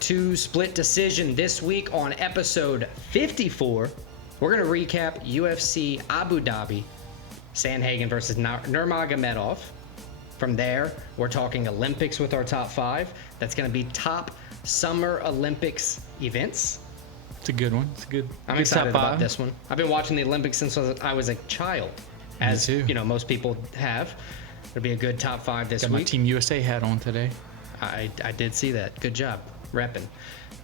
to Split Decision. This week on episode 54, we're going to recap UFC Abu Dhabi, Sandhagen versus Nurmagomedov. From there, we're talking Olympics with our top 5. That's going to be top Summer Olympics events. It's a good one. It's a good. I'm excited about this one. I've been watching the Olympics since I was a child, as you know, most people have. It'll be a good top 5 this week. Got my Team USA hat on today. I did see that. Good job, repping.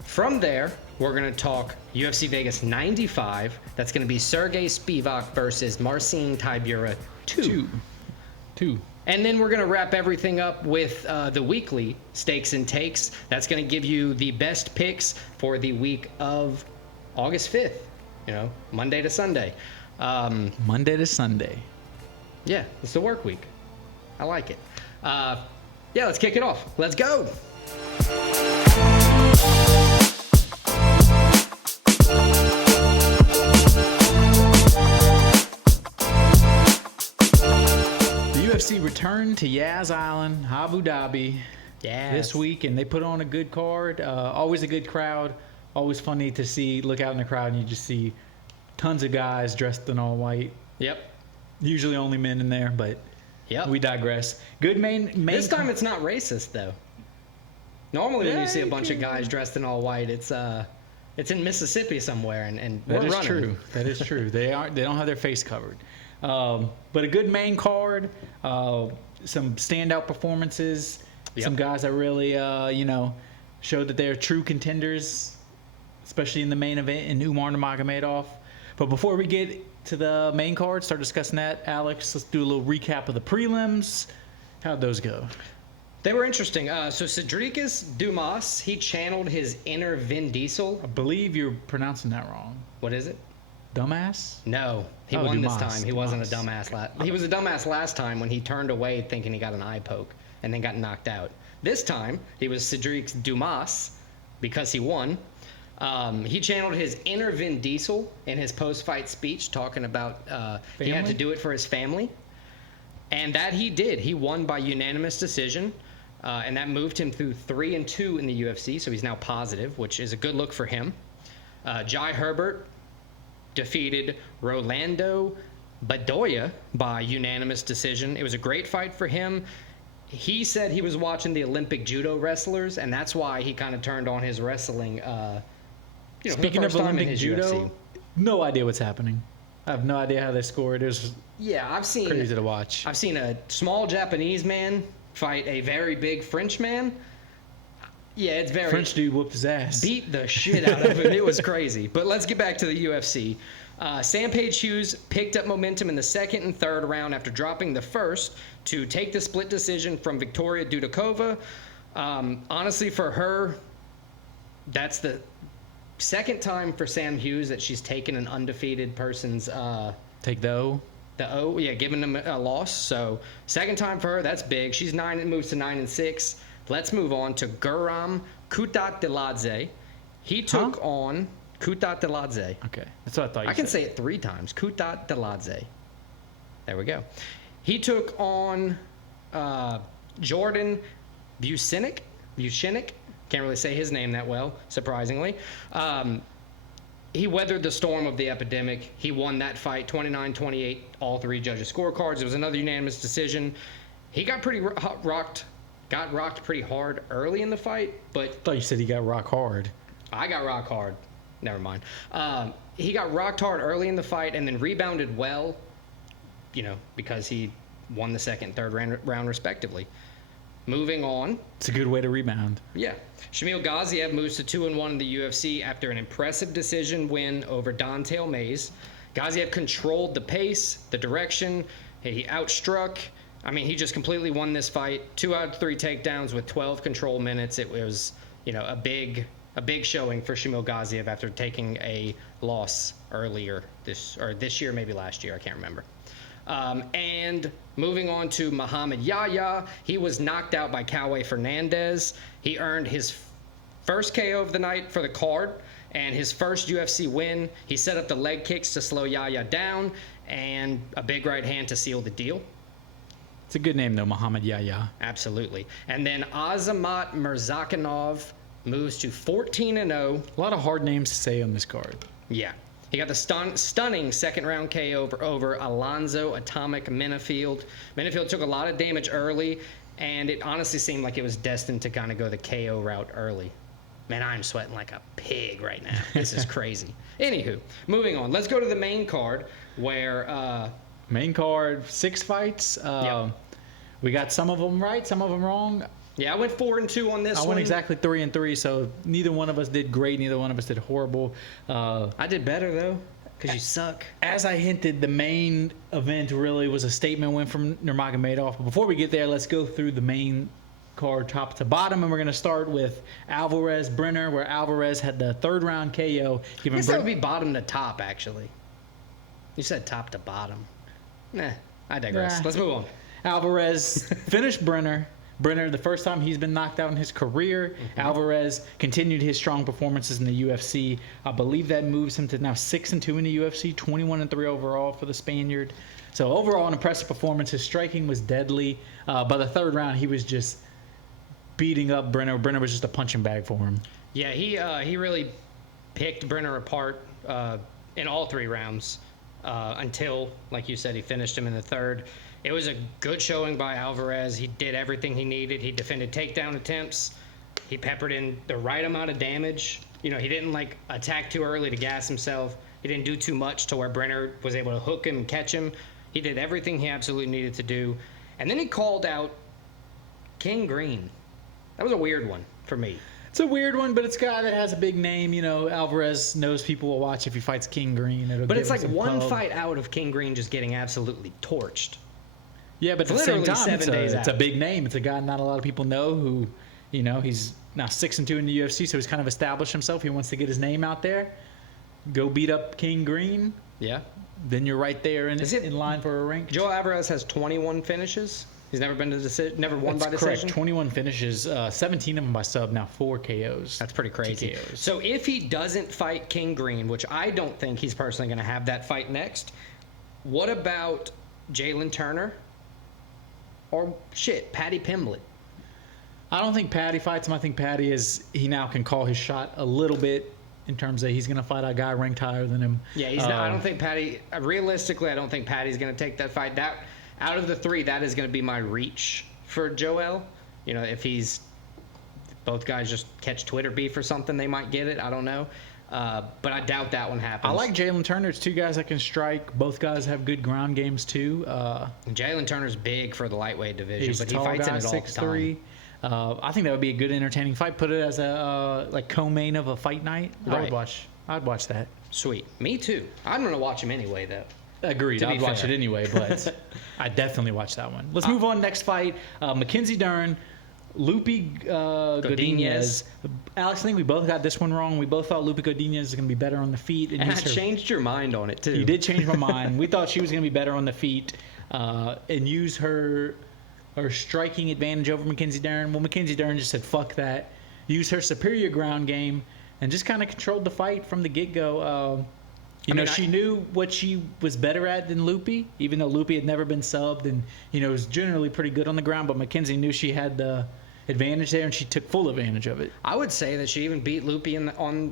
From there, we're going to talk UFC Vegas 95. That's going to be Sergey Spivak versus Marcin Tybura 2. And then we're going to wrap everything up with the weekly Stakes and Takes. That's going to give you the best picks for the week of August 5th. You know, Monday to Sunday. Monday to Sunday. Yeah, it's the work week. I like it. Yeah, let's kick it off. Let's go. The UFC returned to Yas Island, Abu Dhabi, this week, and they put on a good card. Always a good crowd. Always funny to see. Look out in the crowd, and you just see tons of guys dressed in all white. Yep. Usually only men in there, but we digress. Good main. This time it's not racist though. Normally when you see a bunch of guys dressed in all white, it's in Mississippi somewhere, and we're running. True. That is true. They don't have their face covered. But a good main card. Some standout performances. Yep. Some guys that really showed that they're true contenders, especially in the main event in Umar Nurmagomedov. But before we get to the main card, start discussing that, Alex, let's do a little recap of the prelims. How'd those go? They were interesting. So Cedricus Dumas, he channeled his inner Vin Diesel. I believe you're pronouncing that wrong. What is it? Dumbass? No, he won Dumas. This time. He wasn't a dumbass. He was a dumbass last time when he turned away thinking he got an eye poke and then got knocked out. This time, he was Cedricus Dumas because he won. He channeled his inner Vin Diesel in his post-fight speech, talking about he had to do it for his family. And that he did. He won by unanimous decision, and that moved him through 3-2 in the UFC, so he's now positive, which is a good look for him. Jai Herbert defeated Rolando Bedoya by unanimous decision. It was a great fight for him. He said he was watching the Olympic judo wrestlers, and that's why he kind of turned on his wrestling. Speaking of Olympic judo, UFC. No idea what's happening. I have no idea how they scored. It was crazy to watch. I've seen a small Japanese man fight a very big French man. Yeah, it's very... French dude whooped his ass. Beat the shit out of him. It was crazy. But let's get back to the UFC. Sam Page Hughes picked up momentum in the second and third round after dropping the first to take the split decision from Victoria Dudakova. Honestly, for her, that's the second time for Sam Hughes that she's taken an undefeated person's... Take the O? The O, yeah, giving them a loss. So second time for her, that's big. She's 9 and moves to 9-6. Let's move on to Guram Kutateladze. He took on Kutateladze. Okay, that's what I thought you said. I can say it 3 times. Kutateladze. There we go. He took on Jordan Bucinic. Can't really say his name that well, surprisingly. He weathered the storm of the epidemic. He won that fight 29-28, all 3 judges' scorecards. It was another unanimous decision. He got pretty rocked pretty hard early in the fight, but... I thought you said he got rock hard. I got rock hard. Never mind. He got rocked hard early in the fight and then rebounded well, because he won the second, third round respectively. Moving on. It's a good way to rebound. Yeah. Shamil Gaziev moves to 2-1 in the UFC after an impressive decision win over Don'Tale Mayes. Gaziev controlled the pace, the direction. He outstruck. I mean, he just completely won this fight. 2 out of 3 takedowns with 12 control minutes. It was, a big showing for Shamil Gaziev after taking a loss earlier this year, maybe last year. I can't remember. And moving on to Muhammad Yahya, he was knocked out by Cowboy Fernandez. He earned his first KO of the night for the card and his first UFC win. He set up the leg kicks to slow Yahya down and a big right hand to seal the deal. It's a good name, though, Muhammad Yahya. Absolutely. And then Azamat Murzakanov moves to 14-0. A lot of hard names to say on this card. Yeah. He got the stunning second-round KO over Alonzo Atomic Minifield. Minifield took a lot of damage early, and it honestly seemed like it was destined to kind of go the KO route early. Man, I'm sweating like a pig right now. This is crazy. Anywho, moving on. Let's go to the main card where... main card, 6 fights. Yep. We got some of them right, some of them wrong. Yeah, I went 4-2 on this one. I went exactly 3-3, so neither one of us did great. Neither one of us did horrible. I did better, though, because you suck. As I hinted, the main event really was a statement win from Nurmagomedov. But before we get there, let's go through the main card top to bottom, and we're going to start with Alvarez-Brenner, where Alvarez had the third-round KO. I guess that would be bottom to top, actually. You said top to bottom. Nah, I digress. Let's move on. Alvarez finished Brenner. Brenner, the first time he's been knocked out in his career. Alvarez continued his strong performances in the UFC. I believe that moves him to now 6-2 in the UFC, 21-3 overall for the Spaniard. So overall, an impressive performance. His striking was deadly. By the third round, he was just beating up Brenner. Brenner was just a punching bag for him. Yeah, he really picked Brenner apart in all 3 rounds until, like you said, he finished him in the third. It was a good showing by Alvarez. He did everything he needed. He defended takedown attempts. He peppered in the right amount of damage. He didn't attack too early to gas himself. He didn't do too much to where Brenner was able to hook him and catch him. He did everything he absolutely needed to do. And then he called out King Green. That was a weird one for me. It's a weird one, but it's a guy that has a big name. Alvarez knows people will watch if he fights King Green. But it's like one fight out of King Green just getting absolutely torched. Yeah, but at the same time, it's a big name. It's a guy not a lot of people know who, he's now 6-2 in the UFC, so he's kind of established himself. He wants to get his name out there. Go beat up King Green. Yeah. Then you're right there in line for a rank. Joe Alvarez has 21 finishes. He's never been to decision, never won by decision. That's correct. 21 finishes, 17 of them by sub, now 4 KOs. That's pretty crazy. TKOs. So if he doesn't fight King Green, which I don't think he's personally going to have that fight next, what about Jalen Turner? Or Paddy Pimblett? I don't think Paddy fights him. I think Paddy he now can call his shot a little bit in terms of he's going to fight a guy ranked higher than him. Yeah, he's not. I don't think Paddy. Realistically, I don't think Paddy's going to take that fight. That out of the 3, that is going to be my reach for Joel. If both guys just catch Twitter beef or something, they might get it. I don't know. But I doubt that one happens. I like Jalen Turner. It's 2 guys that can strike. Both guys have good ground games, too. Jalen Turner's big for the lightweight division, He's but he fights in it all the time. I think that would be a good, entertaining fight. Put it as a co-main of a fight night. Right. I'd watch that. Sweet. Me too. I'm going to watch him anyway, though. Agreed. I'd watch it anyway, but I'd definitely watch that one. Let's move on. Next fight, Mackenzie Dern. Lupi Godinez. Alex, I think we both got this one wrong. We both thought Lupi Godinez was going to be better on the feet. And I changed your mind on it, too. You did change my mind. We thought she was going to be better on the feet and use her striking advantage over Mackenzie Dern. Well, Mackenzie Dern just said, fuck that. Use her superior ground game and just kind of controlled the fight from the get-go. She knew what she was better at than Lupi, even though Lupi had never been subbed and, was generally pretty good on the ground. But Mackenzie knew she had the advantage there, and she took full advantage of it. I would say that she even beat Lupi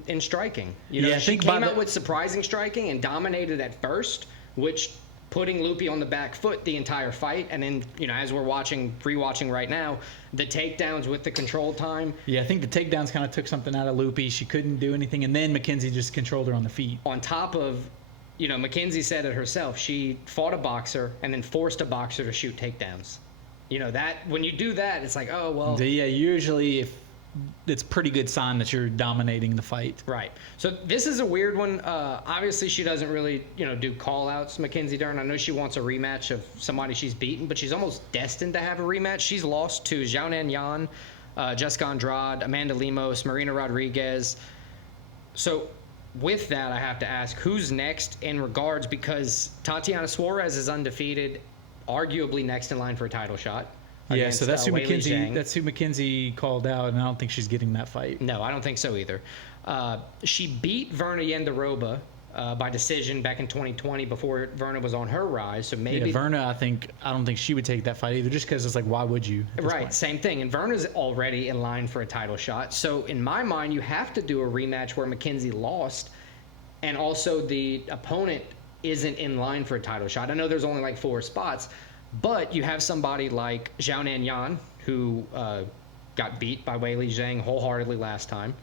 in striking. She came out with surprising striking and dominated at first, which putting Lupi on the back foot the entire fight. And then, as we're rewatching right now, the takedowns with the control time. Yeah, I think the takedowns kind of took something out of Lupi. She couldn't do anything, and then Mackenzie just controlled her on the feet. On top of, Mackenzie said it herself. She fought a boxer and then forced a boxer to shoot takedowns. That when you do that, it's like, oh, well. Yeah, usually it's a pretty good sign that you're dominating the fight. Right. So this is a weird one. Obviously, she doesn't really, do call-outs, Mackenzie Dern. I know she wants a rematch of somebody she's beaten, but she's almost destined to have a rematch. She's lost to Xiaonan Yan, Jessica Andrade, Amanda Lemos, Marina Rodriguez. So with that, I have to ask, who's next in regards? Because Tatiana Suarez is undefeated, arguably next in line for a title shot. Yeah, so that's who Mackenzie called out, and I don't think she's getting that fight. No, I don't think so either. She beat Verna Yenderova by decision back in 2020 before Verna was on her rise. So maybe Verna, I don't think she would take that fight either, just because it's like, why would you? Right, point? same thing. And Verna's already in line for a title shot. So in my mind, you have to do a rematch where Mackenzie lost, and also the opponent isn't in line for a title shot. I know there's only like 4 spots, but you have somebody like Xiaonan Yan, who got beat by Weili Zhang wholeheartedly last time.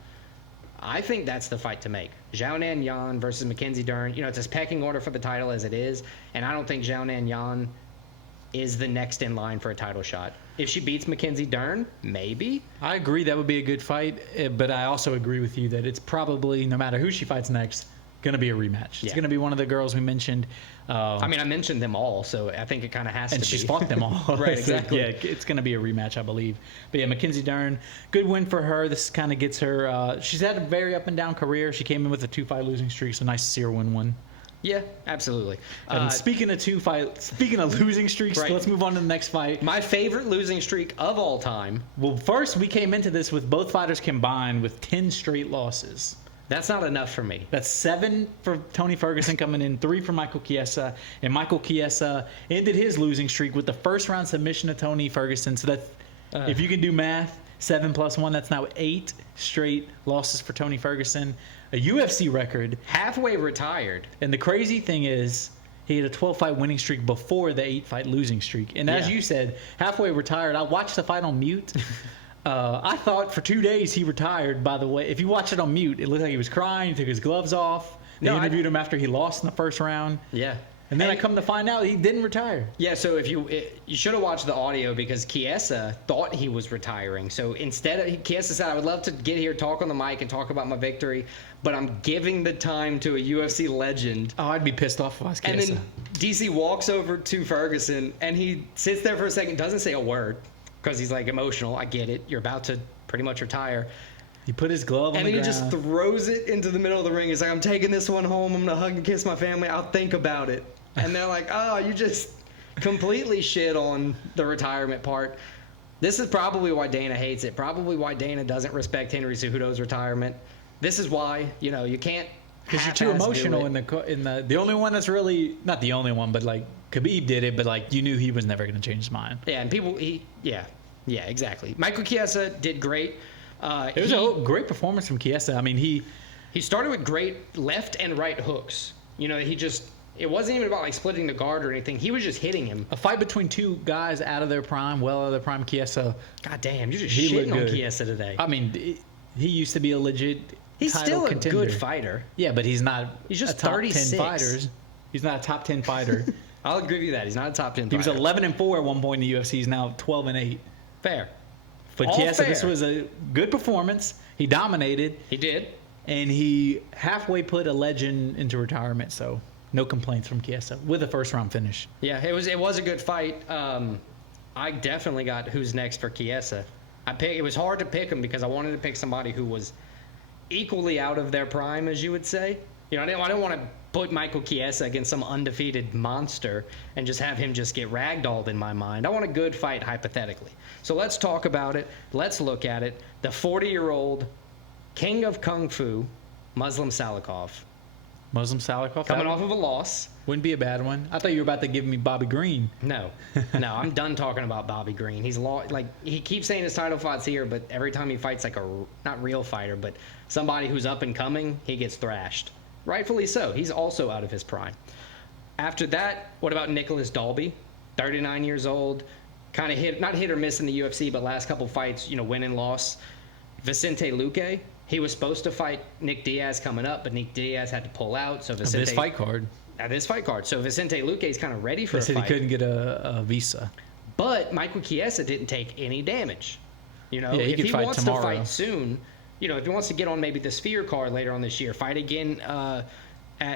I think that's the fight to make. Xiaonan Yan versus Mackenzie Dern. You know, it's a pecking order for the title as it is, and I don't think Xiaonan Yan is the next in line for a title shot. If she beats Mackenzie Dern, maybe. I agree that would be a good fight, but I also agree with you that it's probably, no matter who she fights next, going to be a rematch. It's going to be one of the girls we mentioned. I mean, I mentioned them all, so I think it kind of has to be. And she's fought them all. Right, exactly. Yeah, it's going to be a rematch, I believe. But yeah, Mackenzie Dern, good win for her. This kind of gets her, she's had a very up and down career. She came in with a 2-fight losing streak, so nice to see her win one. Yeah, absolutely. And speaking of losing streaks, right. Let's move on to the next fight. My favorite losing streak of all time. Well, first, we came into this with both fighters combined with 10 straight losses. That's not enough for me. That's 7 for Tony Ferguson coming in, 3 for Michael Chiesa. And Michael Chiesa ended his losing streak with the first-round submission to Tony Ferguson. So that's, if you can do math, 7 plus 1, that's now 8 straight losses for Tony Ferguson. A UFC record. Halfway retired. And the crazy thing is, he had a 12-fight winning streak before the 8-fight losing streak. And as you said, halfway retired. I watched the fight on mute. I thought for 2 days he retired, by the way. If you watch it on mute, it looked like he was crying. He took his gloves off. They interviewed him after he lost in the first round. Yeah. And then I come to find out he didn't retire. Yeah, so if you should have watched the audio because Chiesa thought he was retiring. So instead, Chiesa said, I would love to get here, talk on the mic, and talk about my victory, but I'm giving the time to a UFC legend. Oh, I'd be pissed off if I was Chiesa. And then DC walks over to Ferguson, and he sits there for a second, doesn't say a word, because he's like emotional. I get it. You're about to pretty much retire. He put his glove on the ground. And then he just throws it into the middle of the ring. He's like, I'm taking this one home. I'm going to hug and kiss my family. I'll think about it. And they're like, oh, you just completely shit on the retirement part. This is probably why Dana hates it. Probably why Dana doesn't respect Henry Cejudo's retirement. This is why, you can't. Because you're too emotional in the only one that's really, not the only one, but like Khabib did it, but like you knew he was never going to change his mind. Yeah, and people, yeah, exactly. Michael Chiesa did great. It was a great performance from Chiesa. I mean, he started with great left and right hooks. It wasn't even about like splitting the guard or anything. He was just hitting him. A fight between 2 guys out of their prime, well out of their prime. Chiesa. God damn, you're just shitting on Chiesa today. I mean, he used to be a legit He's title still a contender. good fighter. Yeah, but he's not. He's just a top 36. 10 fighters. He's not a top 10 fighter. I'll give you that. He's not a top 10 fighter. He was 11-4 at one point in the UFC. He's now 12-8. Fair. But Chiesa, this was a good performance. He dominated. He did. And he halfway put a legend into retirement. So no complaints from Chiesa with a first-round finish. Yeah, it was a good fight. I definitely got who's next for Chiesa. It was hard to pick him because I wanted to pick somebody who was equally out of their prime, as you would say. I didn't want to put Michael Chiesa against some undefeated monster and just have him just get ragdolled in my mind. I want a good fight, hypothetically. So let's talk about it. Let's look at it. The 40-year-old king of kung fu, Muslim Salikhov. Coming off of a loss. Wouldn't be a bad one. I thought you were about to give me Bobby Green. No, I'm done talking about Bobby Green. He's he keeps saying his title fight's here, but every time he fights like a not real fighter, but somebody who's up and coming, he gets thrashed. Rightfully so. He's also out of his prime. After that, what about Nicholas Dalby? 39 years old, kind of not hit or miss in the UFC, but last couple fights, win and loss. Vicente Luque. He was supposed to fight Nick Diaz coming up, but Nick Diaz had to pull out. So Vicente, this fight card. So Vicente Luque is kind of ready for a fight. They said he couldn't get a visa. But Michael Chiesa didn't take any damage. If he wants to fight soon, if he wants to get on maybe the Sphere card later on this year, fight again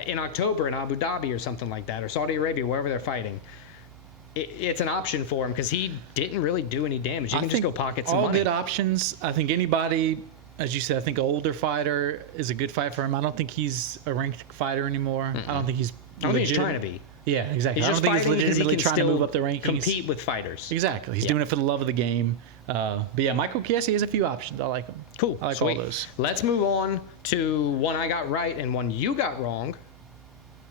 in October in Abu Dhabi or something like that, or Saudi Arabia, wherever they're fighting, it's an option for him because he didn't really do any damage. He can just go pocket some money. All good options. I think anybody, as you said, I think an older fighter is a good fight for him. I don't think he's a ranked fighter anymore. I don't think he's trying to be. Yeah, exactly. He's I don't think he's legitimately he trying to move up the rankings. Compete with fighters. Exactly. He's doing it for the love of the game. But yeah, Michael Chiesa has a few options. I like him. Cool. I like all those. Let's move on to one I got right and one you got wrong.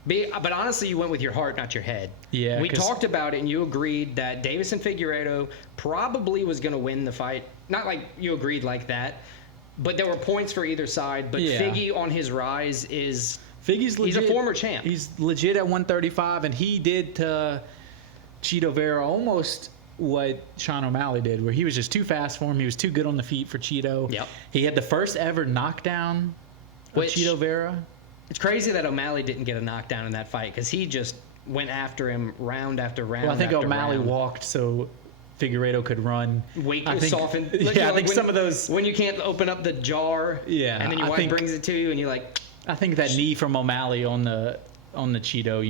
But honestly, you went with your heart, not your head. Yeah, We talked about it, and you agreed that Davison Figueiredo probably was going to win the fight. Not like you agreed like that, but there were points for either side. But Yeah. Figgy on his rise is... Figgy's legit. He's a former champ. He's legit at 135, and he did to Cheeto Vera almost what Sean O'Malley did, where he was just too fast for him. He was too good on the feet for Cheeto. Yep. He had the first ever knockdown of Cheeto Vera. It's crazy that O'Malley didn't get a knockdown in that fight because he just went after him round after round. Well, I think after O'Malley round. walked so Figueiredo could run. Weight I was think, softened. Yeah, I think some of those. When you can't open up the jar, Yeah, and then your I wife think- brings it to you, and you're like, I think that knee from O'Malley on the Cheeto,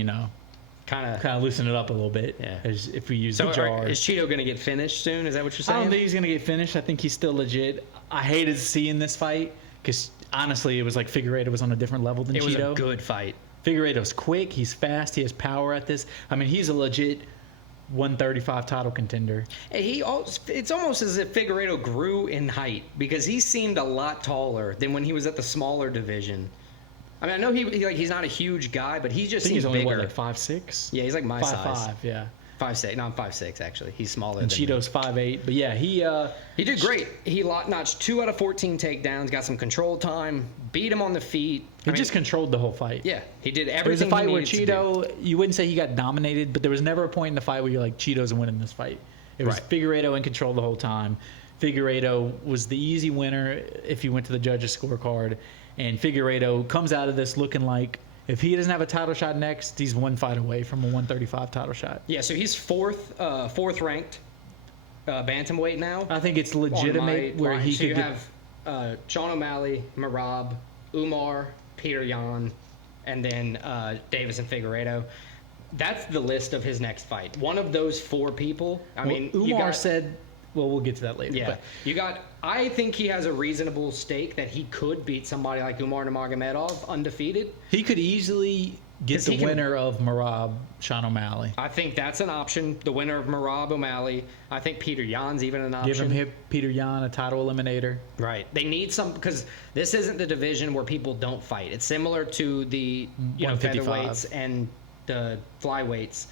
kind kind of loosened it up a little bit. Yeah. As if we use So the jar. is Cheeto going to get finished soon? Is that what you're I saying? don't think he's gonna get finished. I think he's still legit. I hated seeing this fight because honestly, it was like Figueiredo was on a different level than it was Cheeto. a good fight. Figueiredo's quick. He's fast. He has power at this. I mean, he's a legit 135 title contender. And it's almost as if Figueiredo grew in height because he seemed a lot taller than when he was at the smaller division. I mean, I know he's not a huge guy, but he just I think seems he's only bigger. what, like 5'6"? Yeah, he's like my size. 5'5", yeah. 5'6". No, I'm 5'6", actually. He's smaller And than me. Cheeto's 5'8". But yeah, He did great. He notched 2 out of 14 takedowns, got some control time, beat him on the feet. he just controlled the whole fight. Yeah, he did There was a everything fight he where needed to do. Cheeto, you wouldn't say he got dominated, but there was never a point in the fight where you're like, Cheeto's winning this fight. It was Right. Figueiredo in control the whole time. Figueiredo was the easy winner if you went to the judges' scorecard. And Figueiredo comes out of this looking like if he doesn't have a title shot next, he's one fight away from a 135 title shot. Yeah, so he's fourth ranked bantamweight now. I think it's legitimate where he so could you get, have Sean O'Malley, Merab, Umar, Peter Yan, and then Davison Figueiredo. That's the list of his next fight. One of those 4 people. I mean, you Umar got, said, well, we'll get to that later. yeah, But I think he has a reasonable stake that he could beat somebody like Umar Nurmagomedov undefeated. he could easily get 'Cause the he can- winner of Merab, Sean O'Malley. I think that's an option. The winner of Merab O'Malley. I think Peter Yan's even an option. Give him Peter Yan a title eliminator. Right. They need some because this isn't the division where people don't fight. It's similar to the 155. featherweights and the flyweights.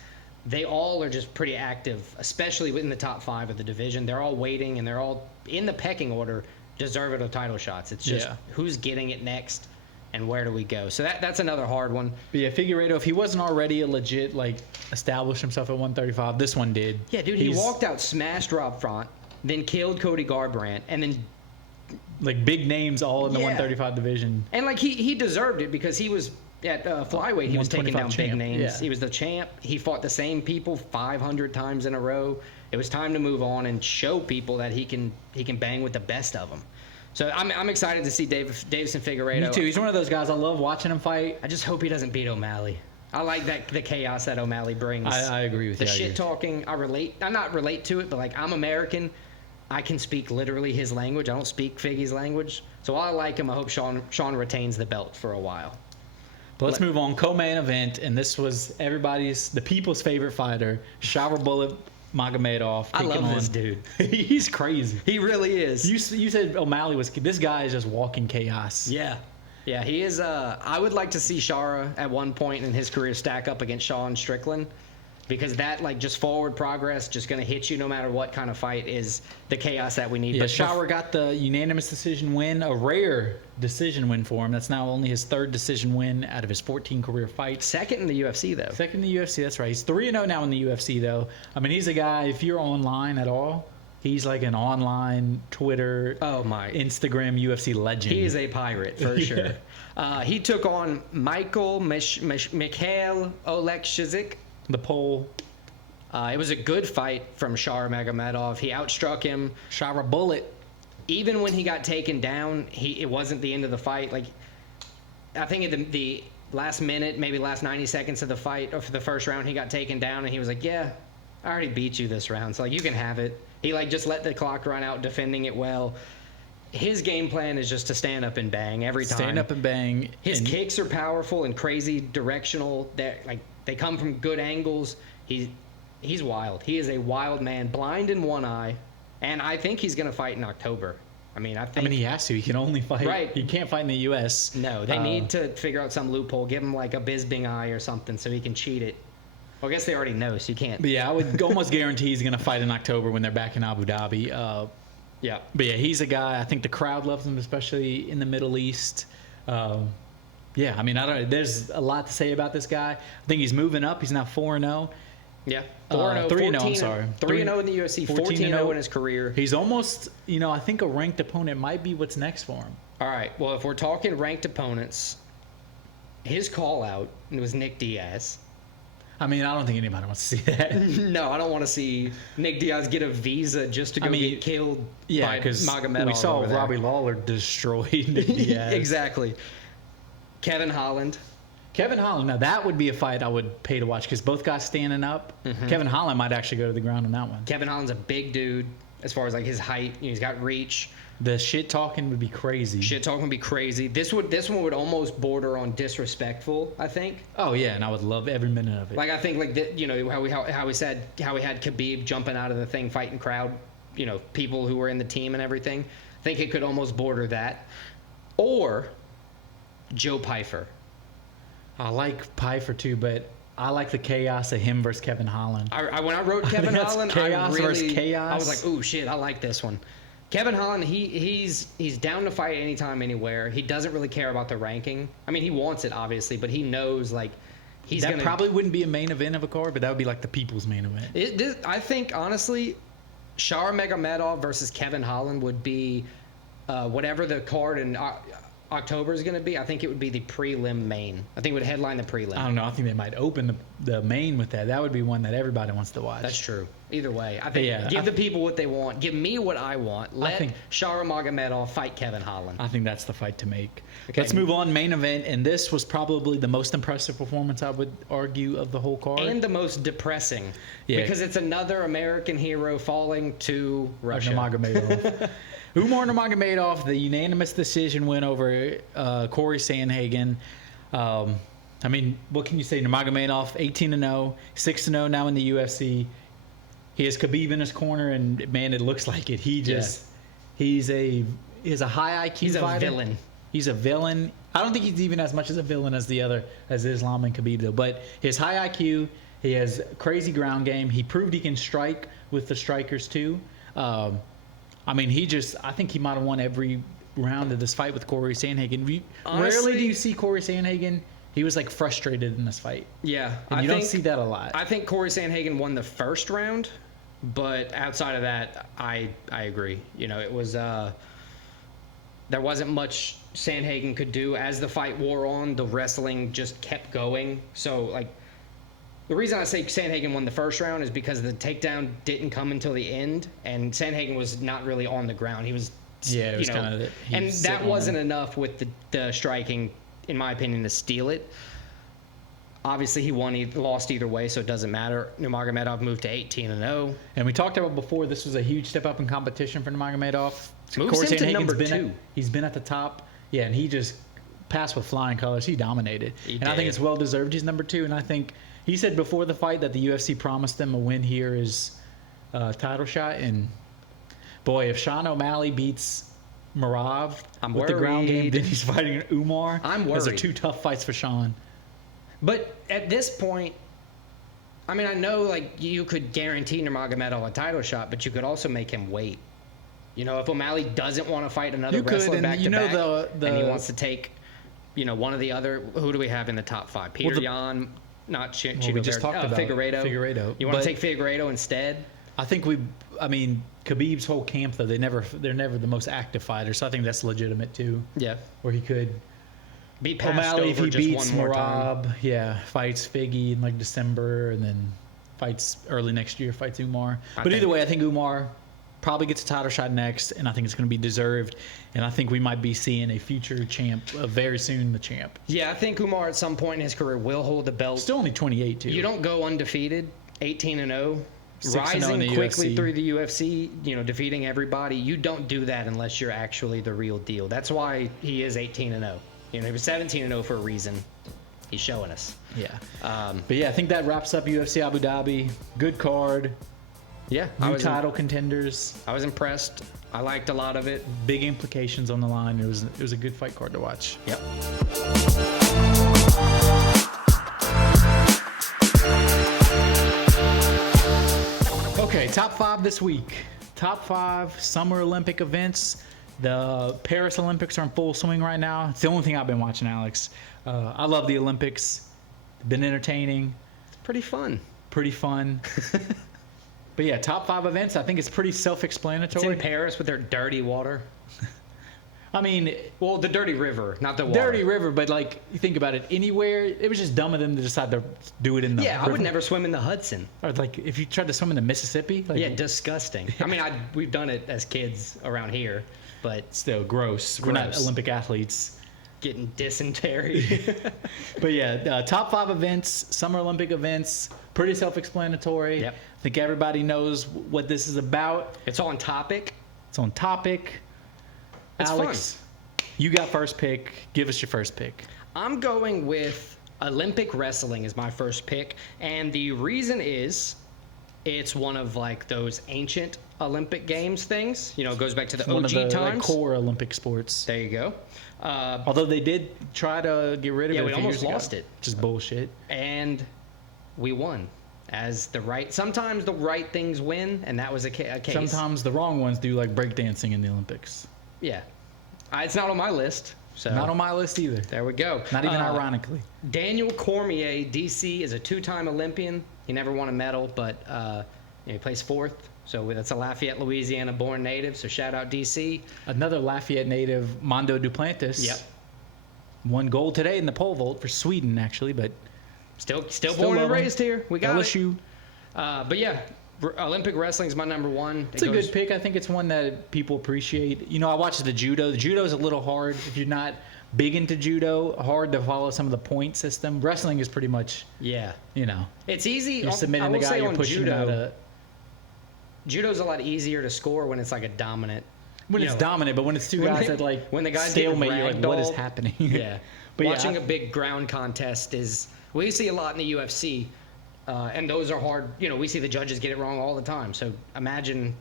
They all are just pretty active, especially within the top 5 of the division. They're all waiting and they're all in the pecking order, deserving of title shots. It's just who's getting it next and where do we go. So that's another hard one. But yeah, Figueiredo, if he wasn't already a legit established himself at 135, this one did. Yeah, dude, he walked out, smashed Rob Font, then killed Cody Garbrandt, and then big names all in the 135 division. And he deserved it because he was at flyweight. He was taking down 125 big champ, names. yeah. He was the champ. He fought the same people 500 times in a row. It was time to move on and show people that he can bang with the best of them. So I'm excited to see Davison Figueiredo. Me too. He's one of those guys. I love watching him fight. I just hope he doesn't beat O'Malley. I like the chaos that O'Malley brings. I agree with the you. shit talking. I'm not relate to it, but I'm American. I can speak literally his language. I don't speak Figgy's language. So I like him. I hope Sean retains the belt for a while. But let's move on. Co-main event, and this was the people's favorite fighter, Shower Bullet Magomedov. I love this dude. He's crazy. He really is. You said O'Malley was. This guy is just walking chaos. Yeah. Yeah, he is. I would like to see Shara at one point in his career stack up against Sean Strickland, because that just forward progress, just going to hit you no matter what kind of fight, is the chaos that we need. Yeah, But Shower got the unanimous decision win, a rare decision win for him. That's now only his 3rd decision win out of his 14 career fights. second in the UFC though. Second in the UFC, that's right. He's 3-0 now in the UFC, though. I mean, he's a guy, if you're online at all, he's like an online Twitter, Oh my! Instagram UFC legend. He is a pirate for sure. He took on Mikhail Oleksiejczuk. The pole. It was a good fight from Shar Magomedov. He outstruck him. Shower Bullet. Even when he got taken down, it wasn't the end of the fight. I think at the last minute, maybe last 90 seconds of the fight, or for the first round, he got taken down, and he was like, "Yeah, I already beat you this round, so you can have it." He just let the clock run out, defending it well. His game plan is just to stand up and bang every time. Stand up and bang. His kicks are powerful and crazy directional. They come from good angles. He's wild. He is a wild man, blind in one eye, and I think he's going to fight in October. I mean, I think he has to. He can only fight. Right. He can't fight in the U.S. No, they need to figure out some loophole. Give him like a Bisping eye or something so he can cheat it. Well, I guess they already know, so you can't. But yeah, I would almost guarantee he's going to fight in October when they're back in Abu Dhabi. Yeah. But yeah, he's a guy. I think the crowd loves him, especially in the Middle East. Yeah, I mean, there's a lot to say about this guy. I think he's moving up. He's now 4-0. Yeah, 4-0, 3-0. I'm sorry, 3-0 in the UFC, 14-0 in his career. He's almost, I think a ranked opponent might be what's next for him. All right. Well, if we're talking ranked opponents, his call out was Nick Diaz. I mean, I don't think anybody wants to see that. No, I don't want to see Nick Diaz get a visa just to go get killed by Magomedov. We saw Robbie Lawler destroy Nick Diaz. Exactly. Kevin Holland. Now that would be a fight I would pay to watch because both guys standing up. Mm-hmm. Kevin Holland might actually go to the ground on that one. Kevin Holland's a big dude as far as like his height. He's got reach. The shit talking would be crazy. This one would almost border on disrespectful, I think. Oh yeah, and I would love every minute of it. Like I think how we said how we had Khabib jumping out of the thing, fighting crowd, people who were in the team and everything. I think it could almost border that, or Joe Pyfer. I like Pyfer too, but I like the chaos of him versus Kevin Holland. When I wrote Kevin Holland, versus chaos. I was like, "Ooh, shit! I like this one." Kevin Holland, he's down to fight anytime, anywhere. He doesn't really care about the ranking. I mean, he wants it obviously, but he knows like that probably wouldn't be a main event of a card, but that would be like the people's main event. I think honestly, Shara Magomedov versus Kevin Holland would be whatever the card in October is going to be. I think it would be the prelim main. I think it would headline the prelim. I don't know. I think they might open the main with that. That would be one that everybody wants to watch. That's true. Either way, I think give the people what they want. Give me what I want. Let Shara Magomedov fight Kevin Holland. I think that's the fight to make. Okay. Let's move on. Main event, and this was probably the most impressive performance I would argue of the whole card, and the most depressing. Yeah. Because it's another American hero falling to Russia. Nurmagomedov. Umar Nurmagomedov, the unanimous decision win over Corey Sandhagen. I mean, what can you say? Nurmagomedov, 18-0, 6-0 now in the UFC. He has Khabib in his corner, and man, it looks like it. He's a high IQ He's fighter. A villain. He's a villain. I don't think he's even as much as a villain as Islam and Khabib though. But his high IQ, he has crazy ground game. He proved he can strike with the strikers too. I mean, I think he might have won every round of this fight with Corey Sandhagen. Rarely do you see Corey Sandhagen. He was like frustrated in this fight. Yeah. And you don't see that a lot. I think Corey Sandhagen won the first round, but outside of that, I agree. It was there wasn't much Sandhagen could do as the fight wore on. The wrestling just kept going. So like the reason I say Sandhagen won the first round is because the takedown didn't come until the end, and Sandhagen was not really on the ground. He was, it was kind of, and that wasn't enough with the striking, in my opinion, to steal it. Obviously, he lost either way, so it doesn't matter. Nurmagomedov moved to 18-0. And we talked about before, this was a huge step up in competition for Nurmagomedov. Moves him to number 2. He's been at the top. Yeah, and he just passed with flying colors. He dominated. I think it's well-deserved he's number 2, and I think he said before the fight that the UFC promised him a win here is a title shot. And, boy, if Sean O'Malley beats Merab with the ground game, then he's fighting Umar. I'm worried. Those are 2 tough fights for Sean. But at this point, I mean, I know like you could guarantee Nurmagomedov a title shot, but you could also make him wait. If O'Malley doesn't want to fight another wrestler back to back, and he wants to take, one of the other, who do we have in the top 5? Peter Yan, not Chito. We just talked about Figueiredo. You want to take Figueiredo instead? I think Khabib's whole camp though, they're never the most active fighters, so I think that's legitimate too. Yeah, where he could beat passed O'Malley if he beats Merab. Yeah, fights Figgy in like December, and then fights early next year, fights Umar. But either way, I think Umar probably gets a title shot next, and I think it's going to be deserved. And I think we might be seeing a future champ very soon, the champ. Yeah, I think Umar at some point in his career will hold the belt. Still only 28 too. You don't go undefeated, 18-0. 6-0 rising quickly through the UFC, defeating everybody. You don't do that unless you're actually the real deal. That's why he is 18-0. He was 17-0 for a reason. He's showing us. Yeah. But yeah, I think that wraps up UFC Abu Dhabi. Good card. Yeah, New title contenders. I was impressed. I liked a lot of it. Big implications on the line. It was a good fight card to watch. Yep. Okay, top 5 this week. Top 5 Summer Olympic events. The Paris Olympics are in full swing right now. It's the only thing I've been watching, Alex. I love the Olympics. Been entertaining. It's pretty fun. Pretty fun. But yeah, top 5 events. I think it's pretty self-explanatory. It's in Paris with their dirty water. I mean, well, the dirty river, not the water. Dirty river, but like you think about it, anywhere it was just dumb of them to decide to do it in the Yeah, river. I would never swim in the Hudson. Or like if you tried to swim in the Mississippi. Like, Yeah, disgusting. I mean, we've done it as kids around here, but still gross. We're not Gross. Olympic athletes. getting dysentery. But yeah, top 5 events, Summer Olympic events, pretty self-explanatory. Yep. I think everybody knows what this is about. It's on topic. It's on topic. It's Alex, you got first pick. Give us your first pick. I'm going with Olympic wrestling as my first pick, and the reason is it's one of like those ancient Olympic Games things. You know, it goes back to the One OG of the times. like, core Olympic sports. There you go. Although they did try to get rid of Yeah, it. we a few almost years ago. lost it. Which is bullshit. And we won as the right. Sometimes the right things win, and that was a case. Sometimes the wrong ones do like breakdancing in the Olympics. Yeah, it's not on my list. So Not on my list either. there we go. Not even ironically. Daniel Cormier, DC, is a 2-time Olympian. He never won a medal, but he plays 4th. So that's a Lafayette, Louisiana-born native. So shout out DC. Another Lafayette native, Mondo Duplantis. Yep. Won gold today in the pole vault for Sweden, actually, but Still born and love him. raised here. We got LSU. it. But yeah, Olympic wrestling is my number 1. It's a good pick. I think it's one that people appreciate. You know, I watched the judo. The judo is a little hard if you're not big into judo. Hard to follow some of the point system. Wrestling is pretty much, Yeah, you know, it's easy. you're I submitting the will guy, say you're on pushing him out of. Judo's a lot easier to score when it's like a dominant. When you it's know, dominant, but when it's two guys that like when the guys get stalemate, you're like, what is ragdolled. happening? Yeah. But Watching yeah, a big ground contest is, we see a lot in the UFC, and those are hard. You know, we see the judges get it wrong all the time. So imagine,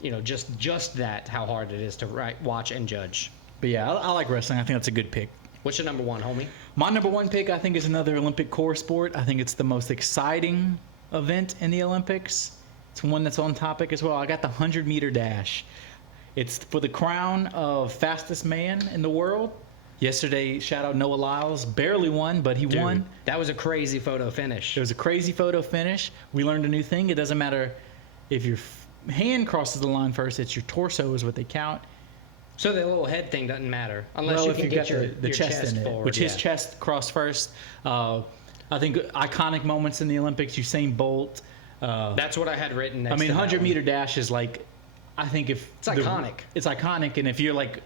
you know, just that, how hard it is to watch and judge. But yeah, I like wrestling. I think that's a good pick. What's your number 1, homie? My number 1 pick, I think, is another Olympic core sport. I think it's the most exciting event in the Olympics. It's one that's on topic as well. I got the 100-meter dash. It's for the crown of fastest man in the world. Yesterday, shout out Noah Lyles. Barely won, but he won. That was a crazy photo finish. It was a crazy photo finish. We learned a new thing. It doesn't matter if your hand crosses the line first. It's your torso is what they count. So the little head thing doesn't matter unless Well, you if can you get got your the chest in it, forward. which his chest crossed first. I think iconic moments in the Olympics. Usain Bolt. That's what I had written next I mean, to that 100-meter dash is like, I think if It's iconic. It's iconic, and if you're like,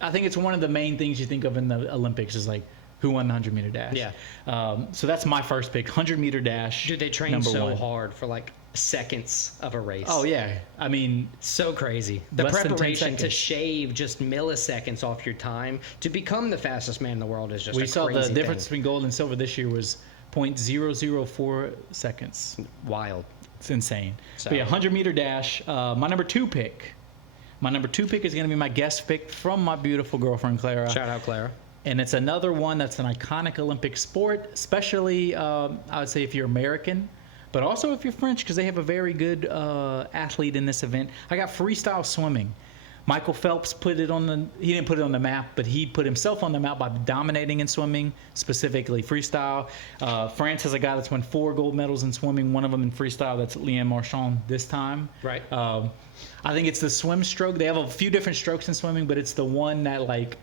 I think it's one of the main things you think of in the Olympics is like who won the 100-meter dash. Yeah. So that's my first pick, 100-meter dash. Dude, they train number so 1. hard for like seconds of a race. Oh yeah, I mean, So crazy. The Less than 10 preparation to seconds. shave just milliseconds off your time to become the fastest man in the world is just we a saw crazy the difference thing. between gold and silver this year was 0.004 seconds. Wild. It's insane. So- But yeah, 100-meter dash. My number 2 pick. My number 2 pick is going to be my guest pick from my beautiful girlfriend Clara. Shout out Clara. And it's another one that's an iconic Olympic sport, especially I would say if you're American, but also if you're French, because they have a very good athlete in this event. I got freestyle swimming. Michael Phelps he didn't put it on the map, but he put himself on the map by dominating in swimming, specifically freestyle. France has a guy that's won 4 gold medals in swimming, one of them in freestyle. That's Liam Marchand this time. Right. I think it's the swim stroke. They have a few different strokes in swimming, but it's the one that like,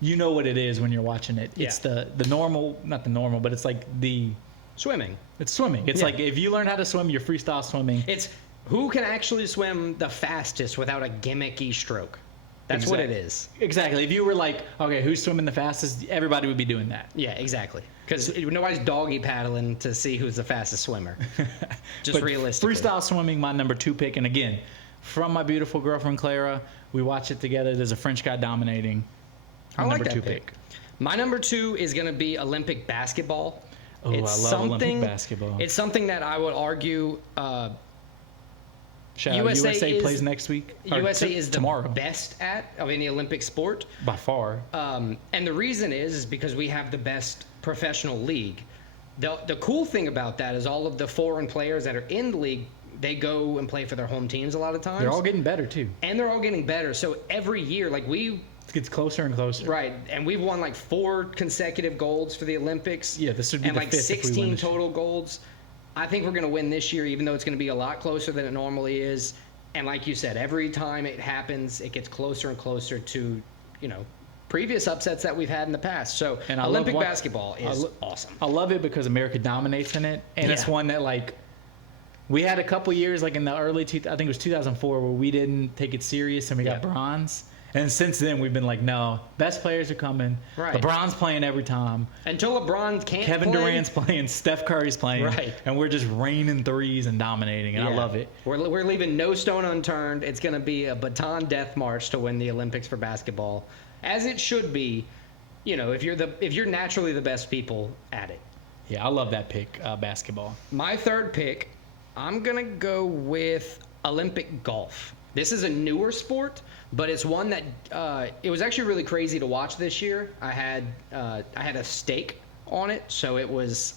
you know what it is when you're watching it. Yeah. It's the normal, not the normal, but it's like Swimming. it's swimming. It's Yeah. like if you learn how to swim, you're freestyle swimming. It's who can actually swim the fastest without a gimmicky stroke. That's what it is. Exactly. If you were like, okay, who's swimming the fastest? Everybody would be doing that. Yeah, exactly. Because nobody's doggy paddling to see who's the fastest swimmer. Just But realistically. freestyle swimming, my number 2 pick. And again, from my beautiful girlfriend Clara, we watch it together. There's a French guy dominating. I like number that 2 pick. My number 2 is going to be Olympic basketball. Oh, I love Olympic basketball. It's something that I would argue Shout out USA plays next week. USA is the tomorrow. best of any Olympic sport. By far. And the reason is because we have the best professional league. The cool thing about that is all of the foreign players that are in the league, they go and play for their home teams a lot of times. They're all getting better, too. And they're all getting better. So every year, like it gets closer and closer. Right. And we've won like 4 consecutive golds for the Olympics. Yeah, this would be and the like 5th 16 total golds. I think we're going to win this year, even though it's going to be a lot closer than it normally is. And like you said, every time it happens, it gets closer and closer to, previous upsets that we've had in the past. So and Olympic basketball is awesome. I love it because America dominates in it. And it's one that, like, we had a couple years, like in the early, I think it was 2004, where we didn't take it serious and we got bronze. And since then, we've been like, no, best players are coming. Right. LeBron's playing every time. Until LeBron can't Kevin Durant's playing. Steph Curry's playing. Right. And we're just raining threes and dominating, and I love it. We're leaving no stone unturned. It's going to be a baton death march to win the Olympics for basketball, as it should be. If you're naturally the best people at it. Yeah, I love that pick, basketball. My third pick, I'm going to go with Olympic golf. This is a newer sport, but it's one that it was actually really crazy to watch this year. I had a stake on it, so it was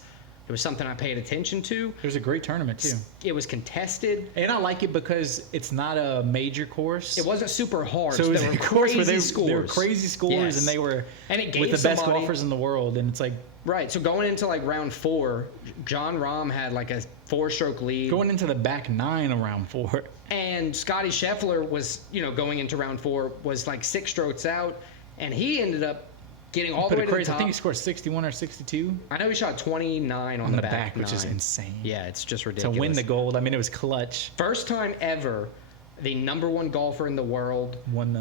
something I paid attention to. It was a great tournament too. It was contested, and I like it because it's not a major course. It wasn't super hard, so it was a course where they were crazy scores, yes. and they were it with the best golfers in the world, and it's like. Right, so going into like round 4, John Rahm had like a 4-stroke lead. Going into the back 9 of round 4. And Scotty Scheffler was, going into round 4, was like 6 strokes out, and he ended up getting all the way to the top. I think he scored 61 or 62. I know he shot 29 on the back 9. Which is insane. Yeah, it's just ridiculous. To win the gold, I mean, it was clutch. First time ever, the number 1 golfer in the world won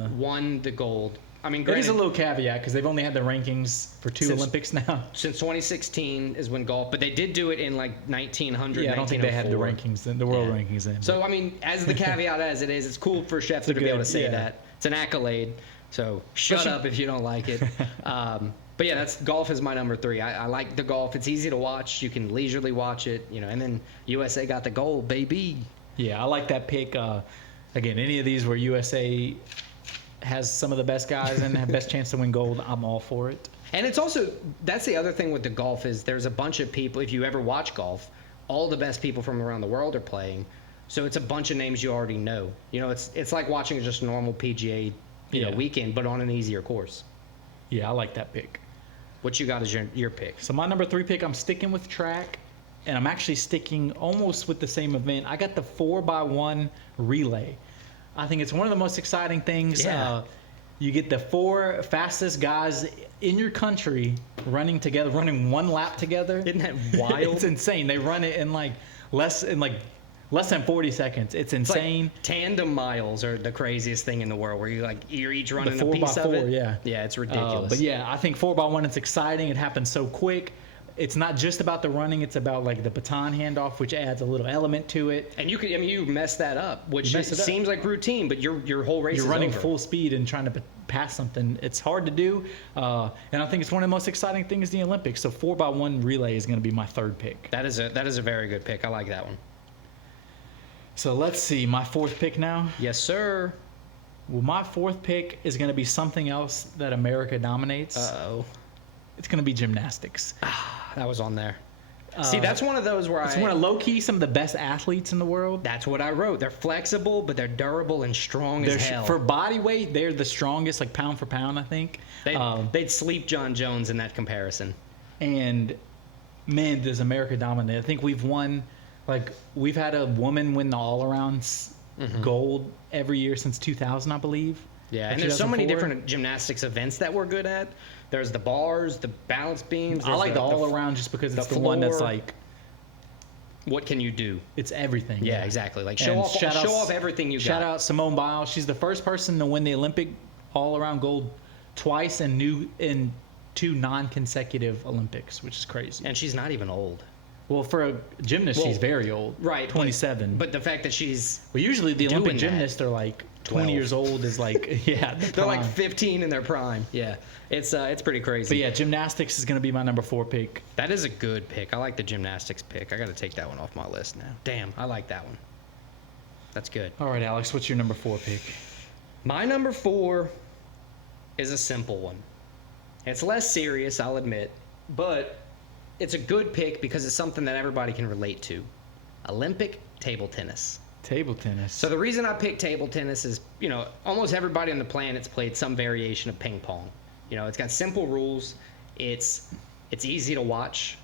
the gold. I mean, it is a little caveat because they've only had the rankings for 2 Olympics now. Since 2016 is when golf, but they did do it in like 1900. Yeah, I don't think they had the rankings, the world rankings then. So I mean, as the caveat as it is, it's cool for Scheffler to be able to say that. It's an accolade. So shut up if you don't like it. But yeah, golf is my number 3. I like the golf. It's easy to watch. You can leisurely watch it, and then USA got the gold, baby. Yeah, I like that pick. Again, any of these where USA has some of the best guys and have best chance to win gold, I'm all for it. And it's also, that's the other thing with the golf is there's a bunch of people, if you ever watch golf, all the best people from around the world are playing. So it's a bunch of names you already know. It's like watching just a normal PGA weekend, but on an easier course. Yeah, I like that pick. What you got as your pick? So my number 3 pick, I'm sticking with track, and I'm actually sticking almost with the same event. I got the 4x1 relay. I think it's one of the most exciting things. Yeah. You get the 4 fastest guys in your country running together, running 1 lap together. Isn't that wild? It's insane. They run it in less than 40 seconds. It's insane. Like tandem miles are the craziest thing in the world, where you're each running the 4x4, a piece of it. Yeah, yeah, it's ridiculous. But yeah, I think 4x1. It's exciting. It happens so quick. It's not just about the running; it's about like the baton handoff, which adds a little element to it. And you mess that up, which seems like routine, but your whole race you're is running over. Full speed and trying to pass something. It's hard to do, and I think it's one of the most exciting things in the Olympics. So 4x1 relay is going to be my 3rd pick. That is a very good pick. I like that one. So let's see, my 4th pick now. Yes, sir. Well, my 4th pick is going to be something else that America dominates. Uh-oh. It's going to be gymnastics. That was on there. See, that's one of those where it's one of low-key some of the best athletes in the world. That's what I wrote. They're flexible, but they're durable and strong as hell. For body weight, they're the strongest, like pound for pound, I think. They'd sleep John Jones in that comparison. And, man, does America dominate. I think we've had a woman win the all-around gold every year since 2000, I believe. Yeah, and there's so many different gymnastics events that we're good at. There's the bars, the balance beams. I like the all-around just because it's the one that's like... What can you do? It's everything. Yeah, exactly. Like show off everything you got. Shout out Simone Biles. She's the first person to win the Olympic all-around gold twice in 2 non-consecutive Olympics, which is crazy. And she's not even old. Well, for a gymnast, she's very old. Right. 27. But the fact that she's usually the Olympic gymnasts are like 20 years old is like, yeah. They're like 15 in their prime. Yeah. It's pretty crazy. But yeah, gymnastics is going to be my number 4 pick. That is a good pick. I like the gymnastics pick. I got to take that one off my list now. Damn, I like that one. That's good. All right, Alex, what's your number 4 pick? My number 4 is a simple one. It's less serious, I'll admit, but it's a good pick because it's something that everybody can relate to. Olympic table tennis. Table tennis. So the reason I picked table tennis is, almost everybody on the planet's played some variation of ping pong. It's got simple rules. It's easy to watch,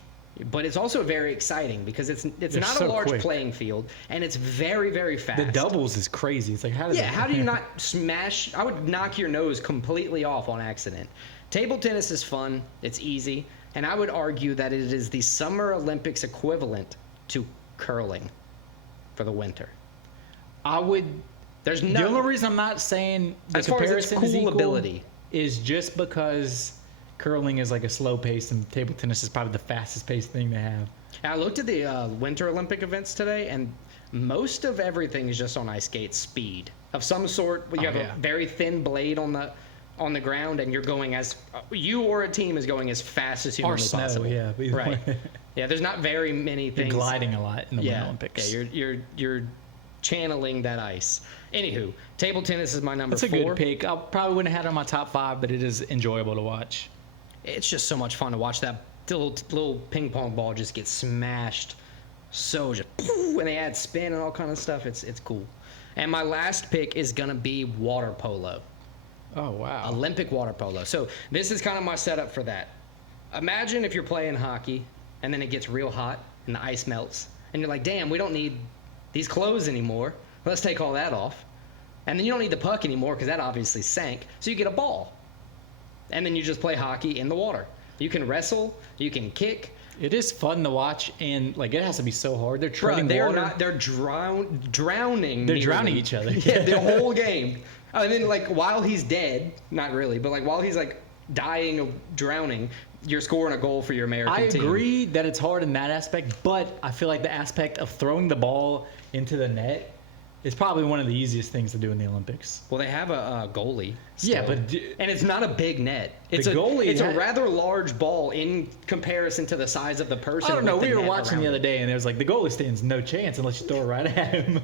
but it's also very exciting because it's not a large playing field, and it's very, very fast. The doubles is crazy. It's like, how do you not smash? I would knock your nose completely off on accident. Table tennis is fun. It's easy, and I would argue that it is the Summer Olympics equivalent to curling for the winter. The only reason I'm not saying the as far as its comparison is cool equal ability is just because curling is like a slow pace and table tennis is probably the fastest paced thing they have. I looked at the Winter Olympic events today, and most of everything is just on ice skate speed of some sort. You have a very thin blade on the ground, and you're going you or a team is going as fast as humanly possible. Yeah, right. Yeah, there's not very many things. You're gliding a lot in the Winter Olympics. Yeah, you're channeling that ice. Anywho, table tennis is my number 4. That's a good pick. I probably wouldn't have had it on my top 5, but it is enjoyable to watch. It's just so much fun to watch that little ping pong ball just get smashed. So just when they add spin and all kind of stuff, it's cool. And my last pick is gonna be water polo. Oh wow! Olympic water polo. So this is kind of my setup for that. Imagine if you're playing hockey and then it gets real hot and the ice melts, and you're like, damn, we don't need these clothes anymore. Let's take all that off. And then you don't need the puck anymore because that obviously sank. So you get a ball. And then you just play hockey in the water. You can wrestle. You can kick. It is fun to watch, and like it has to be so hard. They're treading water. They're drowning. They're drowning each other. Yeah, the whole game. And then like while he's dead, not really, but like while he's like dying of drowning, you're scoring a goal for your American team. I agree that it's hard in that aspect, but I feel like the aspect of throwing the ball into the net is probably one of the easiest things to do in the Olympics. Well, they have a goalie. Still. Yeah, but and it's not a big net. It's a rather large ball in comparison to the size of the person. I don't know. We were watching the other day, and it was like the goalie stands no chance unless you throw it right at him.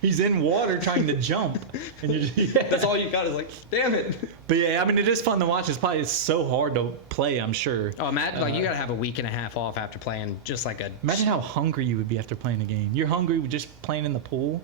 He's in water trying to jump, and that's all you got is like, damn it. But yeah, I mean, it is fun to watch. It's so hard to play. I'm sure. Oh, Matt, like you gotta have a week and a half off after playing just like a. Imagine how hungry you would be after playing a game. You're hungry with just playing in the pool.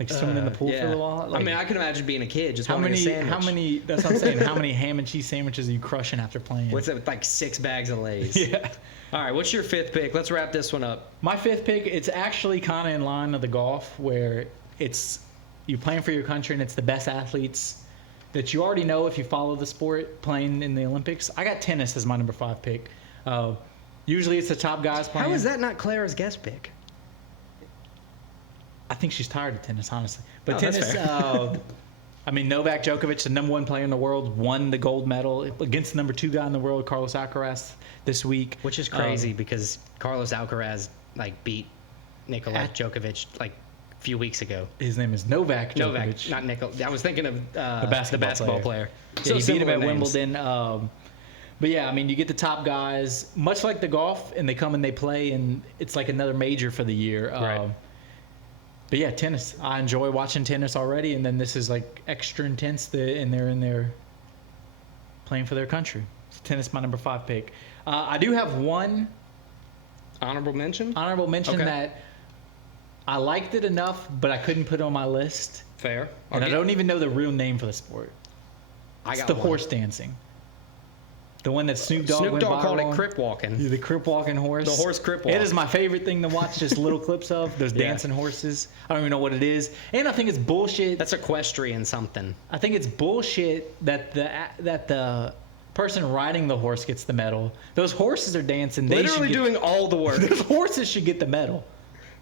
Like swimming in the pool for a while. Like, I mean, I can imagine being a kid just how wanting a sandwich. How many? That's what I'm saying. How many ham and cheese sandwiches are you crushing after playing? What's it? Like 6 bags of Lay's. Yeah. All right. What's your 5th pick? Let's wrap this one up. My 5th pick. It's actually kind of in line with the golf, where it's you playing for your country and it's the best athletes that you already know if you follow the sport playing in the Olympics. I got tennis as my number 5 pick. Usually it's the top guys playing. How is that not Clara's guest pick? I think she's tired of tennis, honestly. But tennis, I mean, Novak Djokovic, the number 1 player in the world, won the gold medal against the number 2 guy in the world, Carlos Alcaraz, this week. Which is crazy because Carlos Alcaraz beat Nikola Djokovic a few weeks ago. His name is Novak Djokovic. Novak, not Nikola. I was thinking of the basketball player. So he beat him at names. Wimbledon. But yeah, I mean, you get the top guys, much like the golf, and they come and they play, and it's like another major for the year. Right. But yeah, tennis. I enjoy watching tennis already, and then this is like extra intense, and they're in there playing for their country. So tennis, my number 5 pick. I do have one honorable mention that I liked it enough, but I couldn't put it on my list. Fair. And I don't even know the real name for the sport. It's the horse dancing. The one that Snoop Dogg called it crip walking. The crip walking horse. The horse crip walk. It is my favorite thing to watch, just little clips of those dancing horses. I don't even know what it is. And I think it's bullshit. That's equestrian something. I think it's bullshit that the person riding the horse gets the medal. Those horses are dancing. Literally doing all the work. Those horses should get the medal.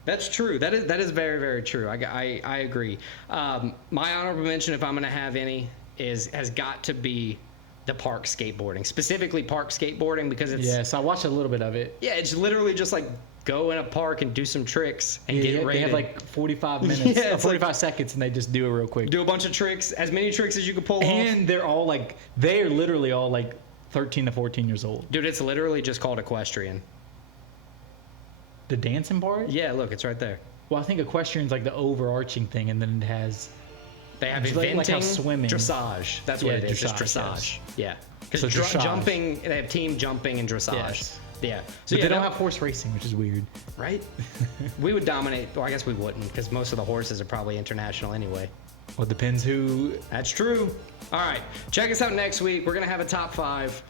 That's true. That is very, very true. I agree. My honorable mention, if I'm going to have any, has got to be the park skateboarding, specifically park skateboarding, because it's... Yes, I watched a little bit of it. Yeah, it's literally just like go in a park and do some tricks and get ready. They have like 45 minutes, 45 seconds, and they just do it real quick. Do a bunch of tricks, as many tricks as you can pull off. And they're literally all like 13 to 14 years old. Dude, it's literally just called equestrian. The dancing part? Yeah, look, it's right there. Well, I think equestrian's like the overarching thing, and then it has. They have It's eventing, like how swimming. dressage. That's what it is. It's dressage, dressage. Yeah. Because So dressage. jumping, they have team jumping and dressage. Yes. Yeah. So yeah, they don't have horse racing, which is weird. right? We would dominate. Well, I guess we wouldn't, because most of the horses are probably international anyway. Well, it depends who. That's true. All right. Check us out next week. We're going to have a top 5.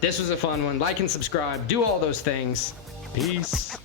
This was a fun one. Like and subscribe. Do all those things. Peace.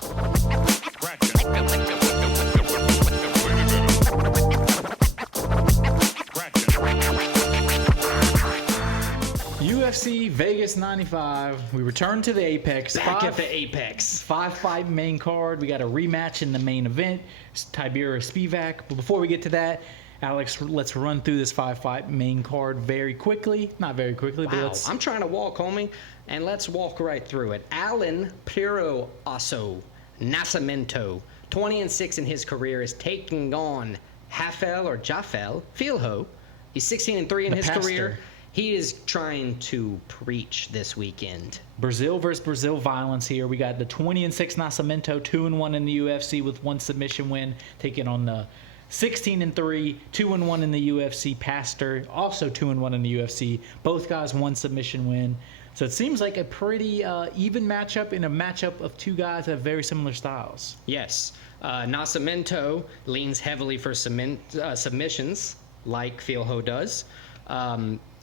UFC Vegas 95. We return to the Apex. Back at the Apex. 5-fight main card. We got a rematch in the main event. It's Tiberius Spivak. But before we get to that, Alex, let's run through this 5-fight main card very quickly. Not very quickly, but Wow, let's. I'm trying to walk, homie, and let's walk right through it. Alan Piro Osso Nascimento, 20-6 in his career, is taking on Jafel Filho. He's 16-3 in The his pastor. career. He is trying to preach this weekend. Brazil versus Brazil violence here. We got the 20-6 Nascimento, 2-1 in the UFC with 1 submission win, taking on the 16-3, 2-1 in the UFC Pastor, also 2-1 in the UFC. Both guys 1 submission win. So it seems like a pretty even matchup in a matchup of 2 guys that have very similar styles. Yes, Nascimento leans heavily for submissions, like Filho does.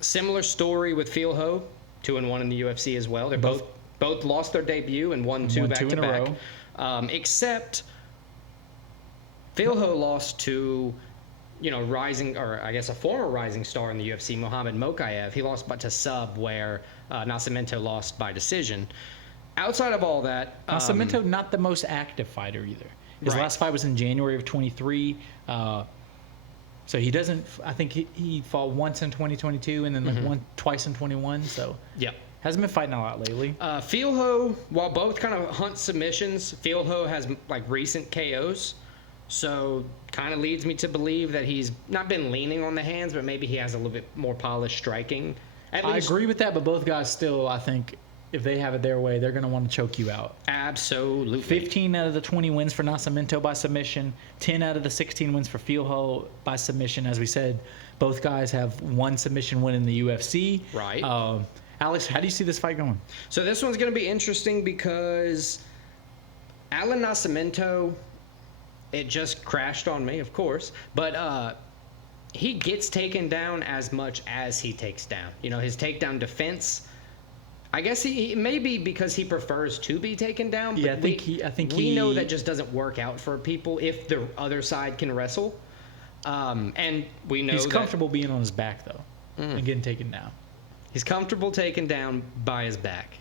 Similar story with Filho, 2-1 in the UFC as well. They're both lost their debut and won 2 back to back. Except Filho lost to, rising, or I guess a former rising star in the UFC, Mohamed Mokaev. He lost to sub, where Nascimento lost by decision. Outside of all that, Nascimento not the most active fighter either. His Right. last fight was in January of 23. So he doesn't. I think he fought once in 2022 and then twice in 21. So Yep. hasn't been fighting a lot lately. Filho, while both kind of hunt submissions, Filho has recent KOs, so kind of leads me to believe that he's not been leaning on the hands, but maybe he has a little bit more polished striking. I agree with that, but both guys still, I think, if they have it their way, they're going to want to choke you out. Absolutely. 15 out of the 20 wins for Nascimento by submission. 10 out of the 16 wins for Filho by submission. As we said, both guys have 1 submission win in the UFC. Right. Alex, how do you see this fight going? So this one's going to be interesting because Alan Nascimento, it just crashed on me, of course, but he gets taken down as much as he takes down. His takedown defense, I guess he maybe because he prefers to be taken down. But Yeah, I think we know that just doesn't work out for people if the other side can wrestle. And we know he's comfortable being on his back though and getting taken down. He's comfortable taken down by his back.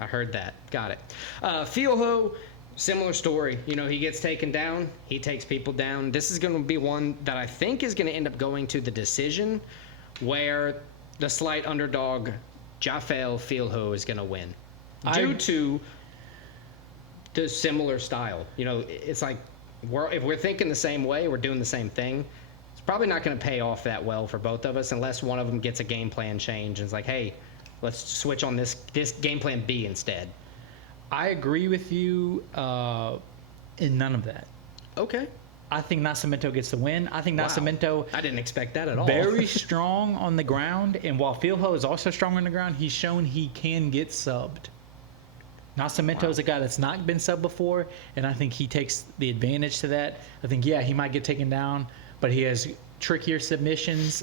I heard that. Got it. Filho, similar story. He gets taken down. He takes people down. This is going to be one that I think is going to end up going to the decision, where the slight underdog Jafel Filho is going to win due to the similar style. It's like if we're thinking the same way, we're doing the same thing. It's probably not going to pay off that well for both of us unless one of them gets a game plan change and it's like, hey, let's switch on this game plan B instead. I agree with you in none of that. Okay. I think Nascimento gets the win. I think Nascimento I didn't expect that at all. very strong on the ground, and while Filho is also strong on the ground, he's shown he can get subbed. Nascimento is a guy that's not been subbed before, and I think he takes the advantage to that. I think, he might get taken down, but he has trickier submissions,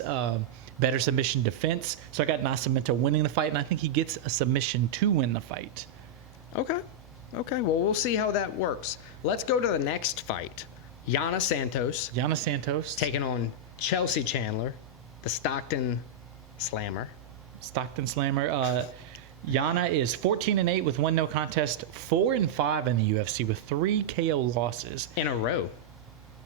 better submission defense. So I got Nascimento winning the fight, and I think he gets a submission to win the fight. Okay. Well, we'll see how that works. Let's go to the next fight. Yana Santos taking on Chelsea Chandler, the Stockton Slammer. Yana is 14-8 with 1 no contest, 4-5 in the UFC with 3 KO losses In a row.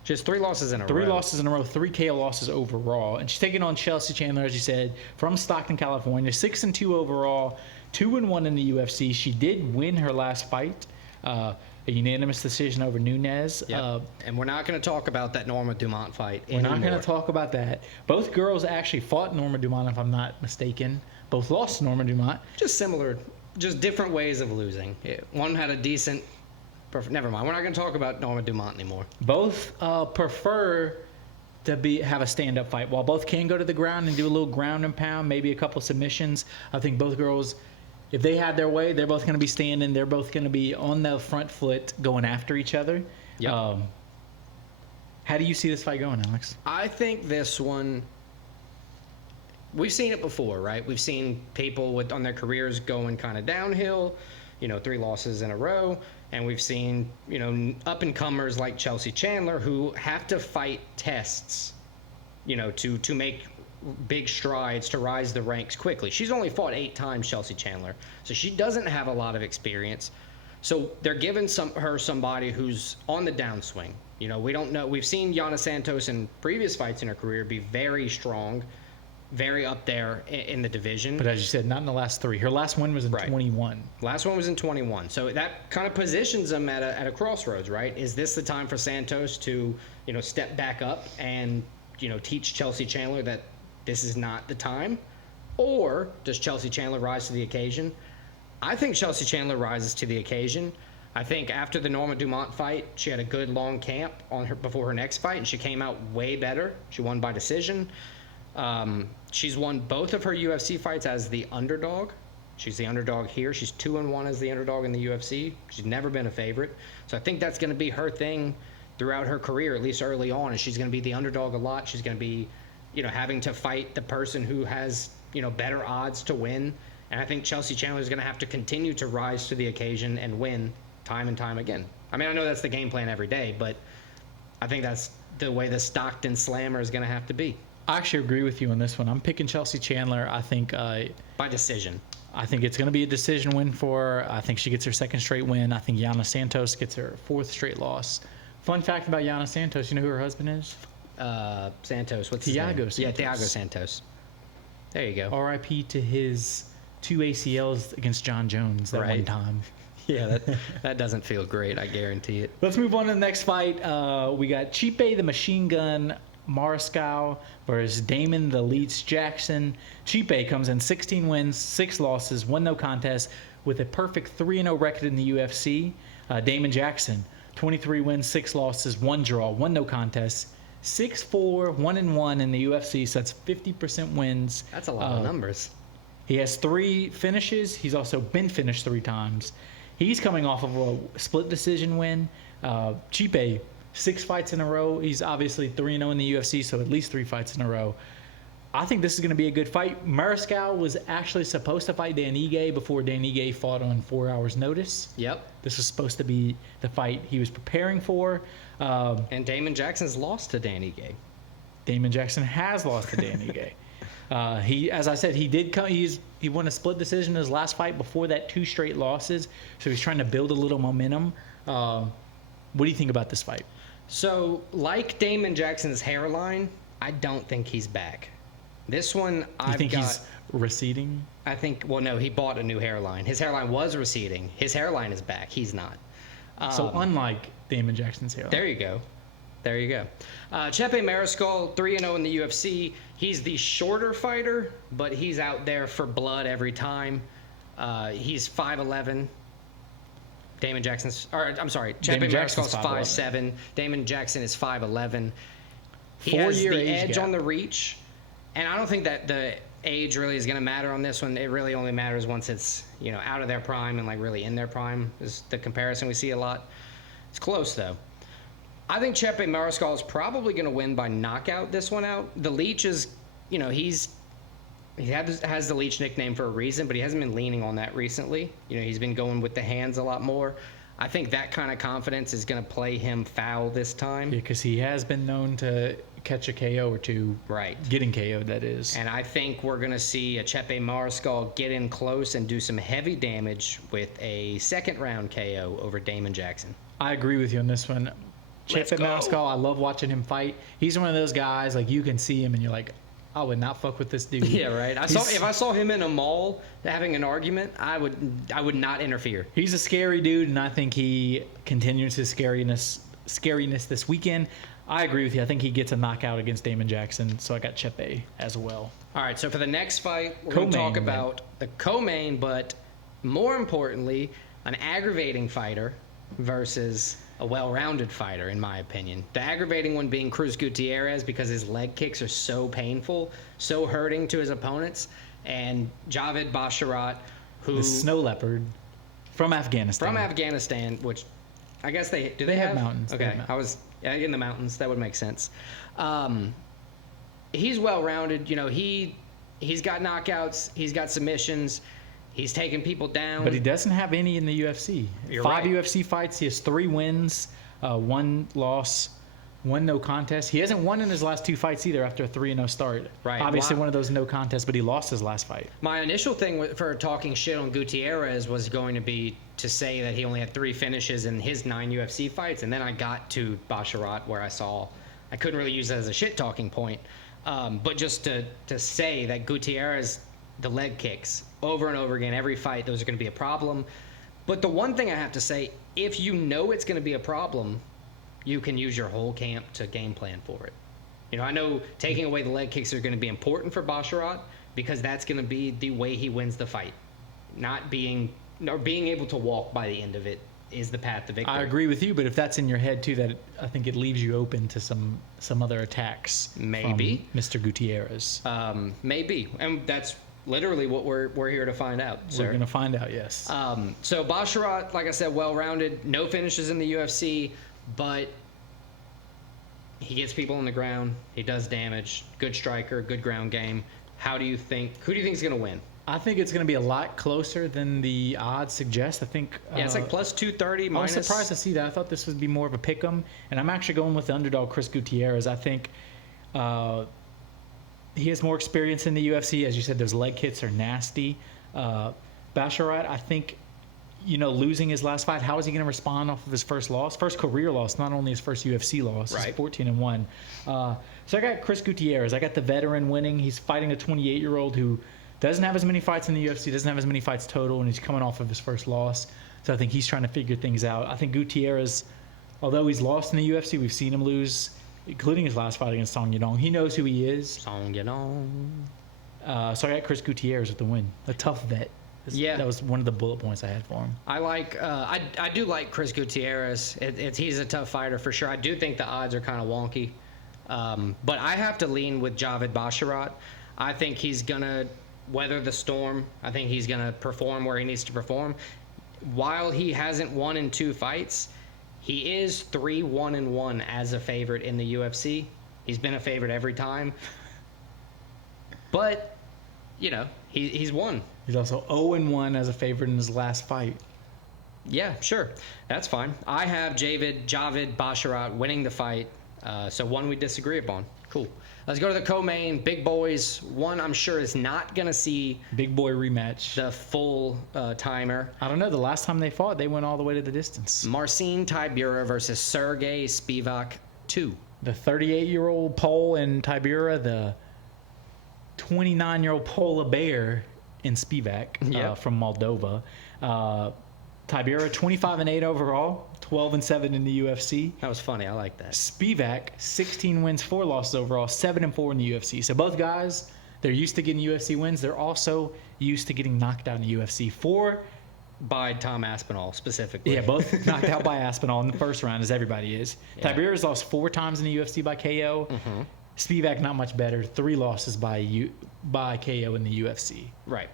Just 3 losses in a row. 3 losses in a row, 3 KO losses overall. And she's taking on Chelsea Chandler, as you said, from Stockton, California. 6-2 overall, 2-1 in the UFC. She did win her last fight, a unanimous decision over Nunes. Yep. And we're not going to talk about that Norma Dumont fight We're anymore. not going to talk about that. Both girls actually fought Norma Dumont, if I'm not mistaken. Both lost to Norma Dumont. Just similar, just different ways of losing. One had a decent Never mind. We're not going to talk about Norma Dumont anymore. Both prefer to have a stand-up fight. While both can go to the ground and do a little ground and pound, maybe a couple submissions, I think both girls, if they had their way, they're both going to be standing. They're both going to be on the front foot going after each other. Yep. How do you see this fight going, Alex? I think this one, we've seen it before, right? We've seen people on their careers going kind of downhill, 3 losses in a row. And we've seen, up-and-comers like Chelsea Chandler who have to fight tests, to make big strides to rise the ranks quickly. She's only fought 8 times, Chelsea Chandler, so she doesn't have a lot of experience. So they're giving her somebody who's on the downswing. We don't know. We've seen Yana Santos in previous fights in her career be very strong, very up there in the division. But as you said, not in the last 3. Her last win was in 21. Last one was in 21. So that kind of positions them at a crossroads, right? Is this the time for Santos to, step back up and, teach Chelsea Chandler that this is not the time? Or does Chelsea Chandler rise to the occasion? I think Chelsea Chandler rises to the occasion. I think after the Norma Dumont fight, she had a good long camp before her next fight, and she came out way better. She won by decision. She's won both of her UFC fights as the underdog. She's the underdog here. She's 2-1 as the underdog in the UFC. She's never been a favorite. So I think that's going to be her thing throughout her career, at least early on, and she's going to be the underdog a lot. She's going to be, having to fight the person who has, better odds to win. And I think Chelsea Chandler is going to have to continue to rise to the occasion and win time and time again. I mean, I know that's the game plan every day, but I think that's the way the Stockton Slammer is going to have to be. I actually agree with you on this one. I'm picking Chelsea Chandler. I think by decision. I think it's going to be a decision win for her. I think she gets her 2nd straight win. I think Yana Santos gets her 4th straight loss. Fun fact about Yana Santos, you know who her husband is? Santos. What's his name? Santos. Yeah, Thiago Santos. There you go. R.I.P. to his 2 ACLs against John Jones that one time. Yeah, that doesn't feel great, I guarantee it. Let's move on to the next fight. We got Chipe the Machine Gun Mariscal versus Damon the Leech Jackson. Chipe comes in 16 wins, 6 losses, 1 no contest with a perfect 3-0 record in the UFC. Damon Jackson, 23 wins, 6 losses, 1 draw, 1 no contest, 6-4, 1-1 in the UFC, so that's 50% wins. That's a lot of numbers. He has 3 finishes. He's also been finished 3 times. He's coming off of a split decision win. Chipe, 6 fights in a row. He's obviously 3-0 in the UFC, so at least 3 fights in a row. I think this is going to be a good fight. Mariscal was actually supposed to fight Dan Ige before Dan Ige fought on 4 hours' notice. Yep. This was supposed to be the fight he was preparing for. And Damon Jackson's lost to Dan Ige. Damon Jackson has lost to Dan Ige. He, as I said, he did come. He won a split decision in his last fight. Before that, 2 straight losses. So he's trying to build a little momentum. What do you think about this fight? So, like Damon Jackson's hairline, I don't think he's back. This one, he's receding? I think. Well, no, he bought a new hairline. His hairline was receding. His hairline is back. He's not. So unlike Damon Jackson's hairline. There you go. There you go. Chepe Mariscal, 3-0 in the UFC. He's the shorter fighter, but he's out there for blood every time. He's 5'11". Damon Jackson's, or I'm sorry, Chepe Mariscal's 5'7". Damon Jackson is 5'11". He has the edge on the reach, and I don't think that the age really is going to matter on this one. It really only matters once it's out of their prime and like really in their prime is the comparison we see a lot. It's close though. I think Chepe Mariscal is probably going to win by knockout this one out. The Leech is, he has the Leech nickname for a reason, but he hasn't been leaning on that recently. He's been going with the hands a lot more. I think that kind of confidence is going to play him foul this time. Yeah, because he has been known to catch a KO or two. Right. Getting KO'd, that is. And I think we're going to see a Chepe Mariscal get in close and do some heavy damage with a 2nd round KO over Damon Jackson. I agree with you on this one. Chepe Mariscal, I love watching him fight. He's one of those guys, like, you can see him and you're like, I would not fuck with this dude. Yeah, right. If I saw him in a mall having an argument, I would not interfere. He's a scary dude, and I think he continues his scariness this weekend. I agree with you. I think he gets a knockout against Damon Jackson, so I got Chepe as well. All right, so for the next fight, we're going to talk about the co-main, but more importantly, an aggravating fighter versus a well-rounded fighter, in my opinion. The aggravating one being Cruz Gutierrez because his leg kicks are so painful, so hurting to his opponents, and Javid Basharat, who The snow leopard from Afghanistan. which I guess they have mountains. Okay, They have mountains. I was in the mountains. That would make sense. He's well-rounded. You know, he's got knockouts. He's got submissions. He's taking people down. But he doesn't have any in the UFC. You're 5 right. UFC fights. He has 3 wins, 1 loss, 1 no contest. He hasn't won in his last 2 fights either after a 3-0 start. Right. Obviously, Wow. one of those no contests, but he lost his last fight. My initial thing for talking shit on Gutierrez was going to be to say that he only had 3 finishes in his 9 UFC fights, and then I got to Basharat where I couldn't really use that as a shit talking point, but just to say that Gutierrez, the leg kicks over and over again, every fight, those are going to be a problem. But the one thing I have to say, if you know it's going to be a problem, you can use your whole camp to game plan for it. You know, I know taking away the leg kicks are going to be important for Basharat because that's going to be the way he wins the fight. Being able to walk by the end of it is the path to victory. I agree with you, but if that's in your head too, that I think it leaves you open to some other attacks. Maybe. from Mr. Gutierrez. Maybe, and that's literally what we're here to find out, sir. We're gonna find out. Yes. So Basharat, like I said, well-rounded, no finishes in the UFC, but he gets people on the ground. He does damage. Good striker, good ground game. Who do you think is going to win? I think it's going to be a lot closer than the odds suggest. I think. Yeah, it's like plus 230 I was minus. surprised to see that. I thought this would be more of a pick 'em, and I'm actually going with the underdog, Chris Gutierrez. I think he has more experience in the UFC. As you said, those leg kicks are nasty. Basharat, I think, losing his last fight, how is he going to respond off of his first career loss, not only his first UFC loss. Right. He's 14-1. So I got Chris Gutierrez. I got the veteran winning. He's fighting a 28-year-old who doesn't have as many fights in the UFC, doesn't have as many fights total, and he's coming off of his first loss. So I think he's trying to figure things out. I think Gutierrez, although he's lost in the UFC, we've seen him lose, including his last fight against Song Yadong. He knows who he is. Song Yadong. So I got Chris Gutierrez with the win. A tough vet. Yeah. That was one of the bullet points I had for him. I do like Chris Gutierrez. He's a tough fighter for sure. I do think the odds are kind of wonky. But I have to lean with Javid Basharat. I think he's going to weather the storm. I think he's going to perform where he needs to perform. While he hasn't won in 2 fights, he is 3-1-1 as a favorite in the UFC. He's been a favorite every time. But, he's won. He's also 0-1 as a favorite in his last fight. Yeah, sure. That's fine. I have Javid Basharat winning the fight. So one we disagree upon. Cool. Let's go to the co-main. Big boys. One I'm sure is not going to see Big boy rematch. the full timer. I don't know. The last time they fought, they went all the way to the distance. Marcin Tybura versus Sergey Spivak 2. The 38-year-old Pole in Tybura, the 29-year-old Polar Bear in Spivak Yep. from Moldova. Tybura 25-8 overall, 12-7 in the UFC. That was funny. I like that. Spivak 16 wins, 4 losses overall, 7-4 in the UFC. So both guys, they're used to getting UFC wins. They're also used to getting knocked out in the UFC. By Tom Aspinall specifically. Yeah, both knocked out by Aspinall in the first round, as everybody is. Yeah. Tiberia's lost 4 times in the UFC by KO. Mm-hmm. Spivak not much better, 3 losses by KO in the UFC. Right.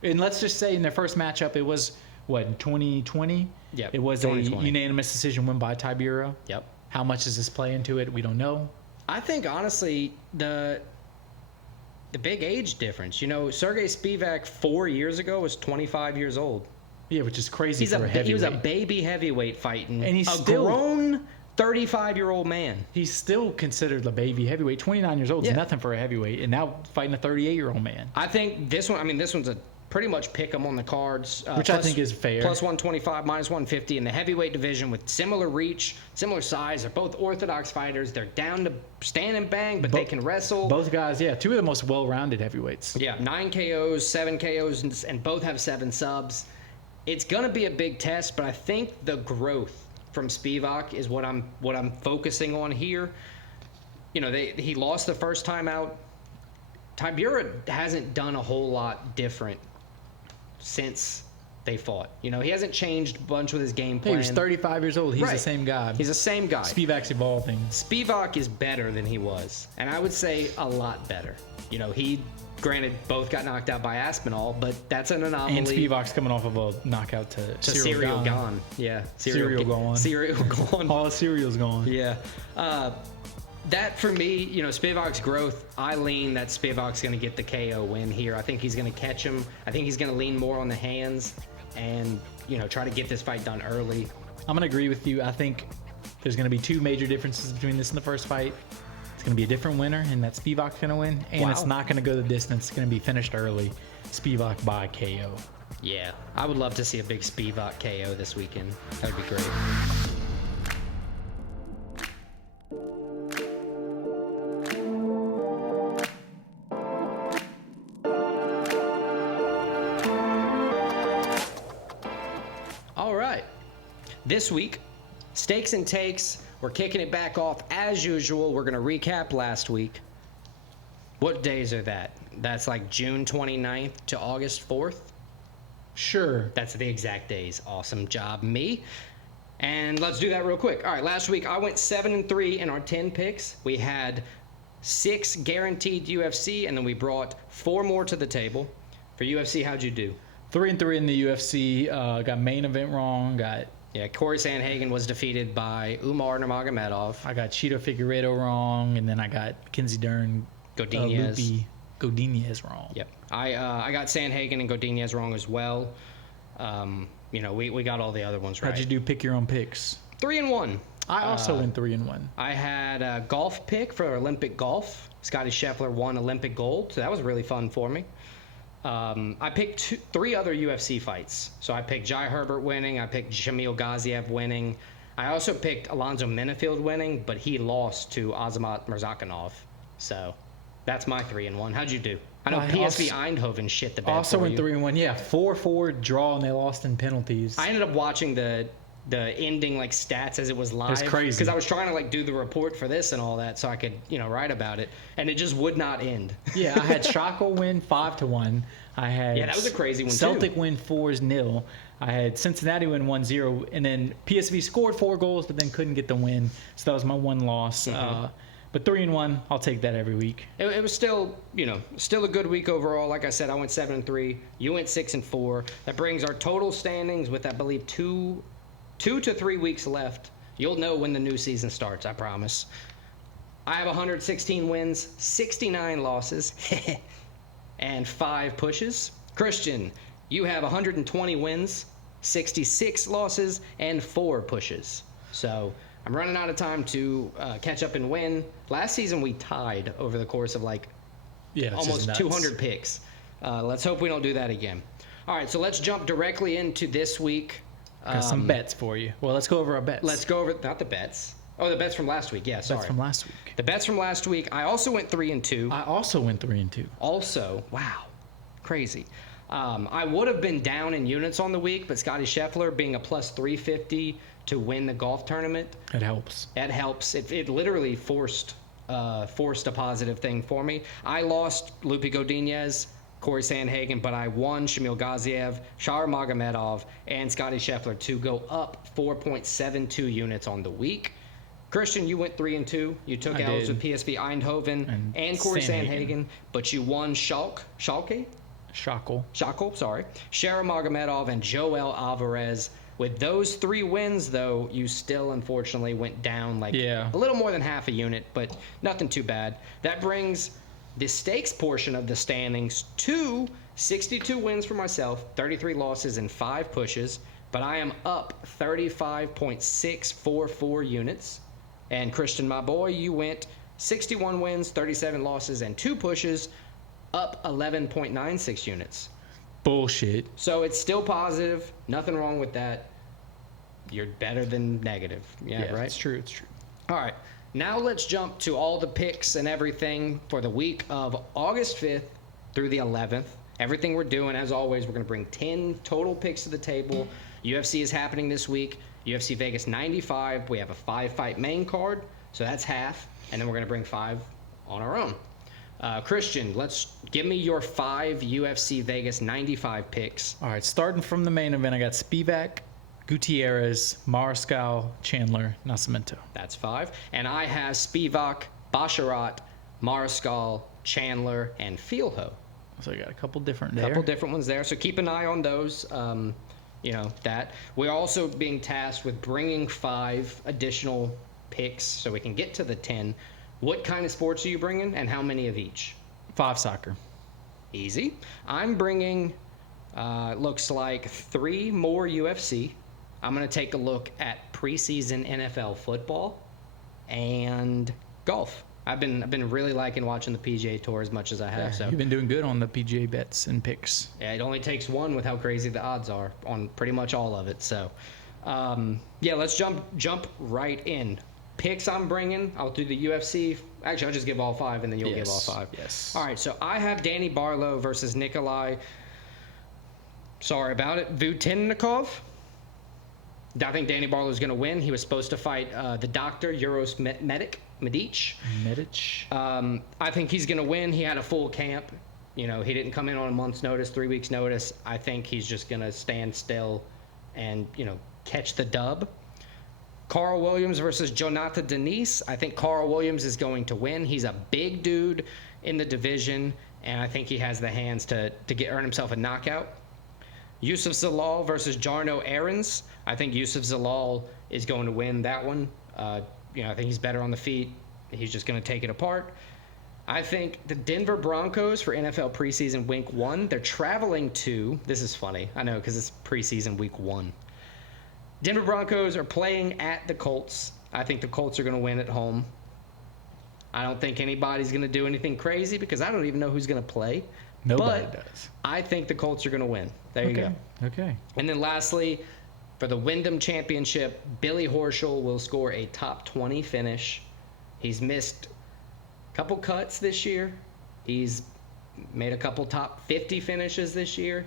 And let's just say in their first matchup, it was, in 2020? Yep, It was 2020. a unanimous decision win by Tibura. Yep. How much does this play into it? We don't know. I think, honestly, the big age difference. Sergey Spivak 4 years ago was 25 years old. Yeah, which is crazy He was a heavyweight. baby heavyweight fighting And he's a still- grown 35-year-old man. He's still considered a baby heavyweight. 29 years old is Yeah. nothing for a heavyweight. And now fighting a 38-year-old man. I think this one's a pretty much pick 'em on the cards. Which I think is fair. Plus 125, minus 150 in the heavyweight division with similar reach, similar size. They're both orthodox fighters. They're down to stand and bang, but they can wrestle. Both guys, 2 of the most well-rounded heavyweights. Yeah, 9 KOs, 7 KOs, and both have 7 subs. It's gonna be a big test, but I think the growth from Spivak is what I'm focusing on here. He lost the first time out. Tybura hasn't done a whole lot different since they fought. You know, he hasn't changed a bunch with his game Hey, plan. he was 35 years old. He's the Right. same guy. He's the same guy. Spivak's evolving. Spivak is better than he was, and I would say a lot better. You know, he, granted, both got knocked out by Aspinall, but that's an anomaly. And Spivak's coming off of a knockout to Cereal gone. Yeah. Cereal gone. Cereal gone. All the cereal's gone. Yeah. That, for me, you know, Spivak's growth, I lean that Spivak's going to get the KO win here. I think he's going to catch him. I think he's going to lean more on the hands and, you know, try to get this fight done early. I'm going to agree with you. I think there's going to be two major differences between this and the first fight. It's going to be a different winner, and that Spivak's going to win. And it's not going to go the distance. It's going to be finished early. Spivak by KO. Yeah. I would love to see a big Spivak KO this weekend. That would be great. All right. This week, Stakes and Takes. We're kicking it back off as usual. We're going to recap last week. What days are that? That's like June 29th to August 4th. Sure. That's the exact days. Awesome job, me. And let's do that real quick. All right, last week I went 7-3 in our 10 picks. We had 6 guaranteed UFC, and then we brought 4 more to the table. For UFC, how'd you do? 3-3 in the UFC. Got main event wrong. Yeah, Corey Sandhagen was defeated by Umar Nurmagomedov. I got Cheeto Figueiredo wrong, and then I got Kinsey Dern Godinez. Godinez wrong. Yep. I got Sandhagen and Godinez wrong as well. You know, we got all the other ones right. How'd you do pick your own picks? 3-1. I also went 3-1. I had a golf pick for Olympic golf. Scotty Scheffler won Olympic gold, so that was really fun for me. I picked 3 other UFC fights. So I picked Jai Herbert winning. I picked Shamil Gaziev winning. I also picked Alonzo Menifield winning, but he lost to Azamat Murzakanov. So that's my 3-1. How'd you do? I know PSV Eindhoven shit the bed Also for went you. 3-1. Yeah, 4-4 draw, and they lost in penalties. I ended up watching the ending like stats as it was live. It's crazy. Because I was trying to like do the report for this and all that so I could, you know, write about it. And it just would not end. Yeah, I had Shackle win 5-1. I had Yeah, that was a crazy one, Celtic too. win 4-0. I had Cincinnati win 1-0, and then PSV scored 4 goals, but then couldn't get the win. So that was my one loss. But 3-1, I'll take that every week. It was still, you know, still a good week overall. Like I said, I went 7-3. You went 6-4. That brings our total standings with, I believe, 2 to 3 weeks left. You'll know when the new season starts, I promise. I have 116 wins, 69 losses, and 5 pushes. Christian, you have 120 wins, 66 losses, and 4 pushes. So I'm running out of time to catch up and win. Last season we tied over the course of like almost 200 picks. Let's hope we don't do that again. All right, so let's jump directly into this week. Got some bets for you. Well, let's go over our bets. Let's go over, not the bets. Oh, the bets from last week. Yeah, sorry. Bets from last week. The bets from last week. I also went 3-2. I also went 3-2. Also, wow, crazy. I would have been down in units on the week, but Scotty Scheffler being a plus 350 to win the golf tournament. It helps. That helps. It literally forced a positive thing for me. I lost Lupe Godinez, Corey Sandhagen, but I won Shamil Gaziev, Shar Magomedov, and Scotty Scheffler to go up 4.72 units on the week. Christian, you went 3-2. You took L's with PSV Eindhoven and Corey Sandhagen, but you won Shackle, sorry. Shara Magomedov and Joel Alvarez. With those 3 wins, though, you still unfortunately went down like a little more than half a unit, but nothing too bad. That brings the stakes portion of the standings to 62 wins for myself, 33 losses, and 5 pushes, but I am up 35.644 units. And Christian, my boy, you went 61 wins, 37 losses, and 2 pushes, up 11.96 units. Bullshit. So it's still positive. Nothing wrong with that. You're better than negative. Yeah, right? It's true. It's true. All right. Now let's jump to all the picks and everything for the week of August 5th through the 11th. Everything we're doing, as always, we're going to bring 10 total picks to the table. UFC is happening this week. UFC Vegas 95. We have a 5-fight main card, so that's half. And then we're going to bring 5 on our own. Christian, give me your 5 UFC Vegas 95 picks. All right, starting from the main event, I got Spivak, Gutierrez, Mariscal, Chandler, Nascimento. That's 5. And I have Spivak, Basharat, Mariscal, Chandler, and Feelho. So I got a couple different there. A couple different ones there. So keep an eye on those. That. We're also being tasked with bringing 5 additional picks so we can get to the 10. What kind of sports are you bringing, and how many of each? 5 soccer. Easy. I'm bringing, looks like 3 more UFC. I'm going to take a look at preseason NFL football and golf. I've been really liking watching the PGA Tour as much as I have. Yeah, so you've been doing good on the PGA bets and picks. Yeah, it only takes one with how crazy the odds are on pretty much all of it. So, let's jump right in. Picks I'm bringing, I'll do the UFC. Actually, I'll just give all 5, and then you'll give all 5. Yes. All right, so I have Danny Barlow versus Nikolai. Sorry about it. Vutinnikov. I think Danny Barlow's going to win. He was supposed to fight the doctor, Uros Medic. I think he's going to win. He had a full camp. He didn't come in on a month's notice, 3 weeks' notice. I think he's just going to stand still and, catch the dub. Carl Williams versus Jonathan Denise. I think Carl Williams is going to win. He's a big dude in the division, and I think he has the hands to earn himself a knockout. Yusuf Zalal versus Jarno Aarons. I think Yusuf Zalal is going to win that one. I think he's better on the feet. He's just going to take it apart. I think the Denver Broncos for NFL preseason week 1. They're traveling to, this is funny, I know, because it's preseason week 1. Denver Broncos are playing at the Colts. I think the Colts are going to win at home. I don't think anybody's going to do anything crazy because I don't even know who's going to play. Nobody does. I think the Colts are going to win. There you go. Okay. And then lastly, for the Wyndham Championship, Billy Horschel will score a top 20 finish. He's missed a couple cuts this year. He's made a couple top 50 finishes this year.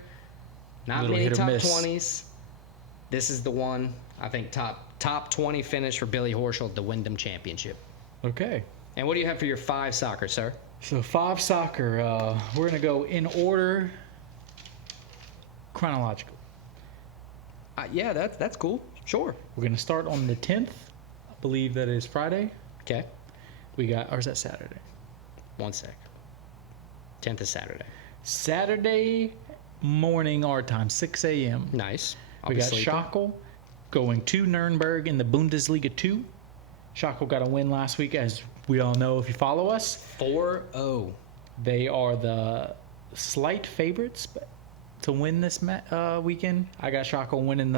Not many top 20s. This is the one. I think top 20 finish for Billy Horschel at the Wyndham Championship. Okay. And what do you have for your 5 soccer, sir? So 5 soccer, we're going to go in order chronological. Yeah, that's cool. Sure. We're going to start on the 10th. I believe that is Friday. Okay. Or is that Saturday? 1 sec. 10th is Saturday. Saturday morning our time, 6 a.m. Nice. We got Schachel going to Nuremberg in the Bundesliga 2. Schachel got a win last week, as we all know if you follow us. 4-0. They are the slight favorites to win this weekend. I got Schachel winning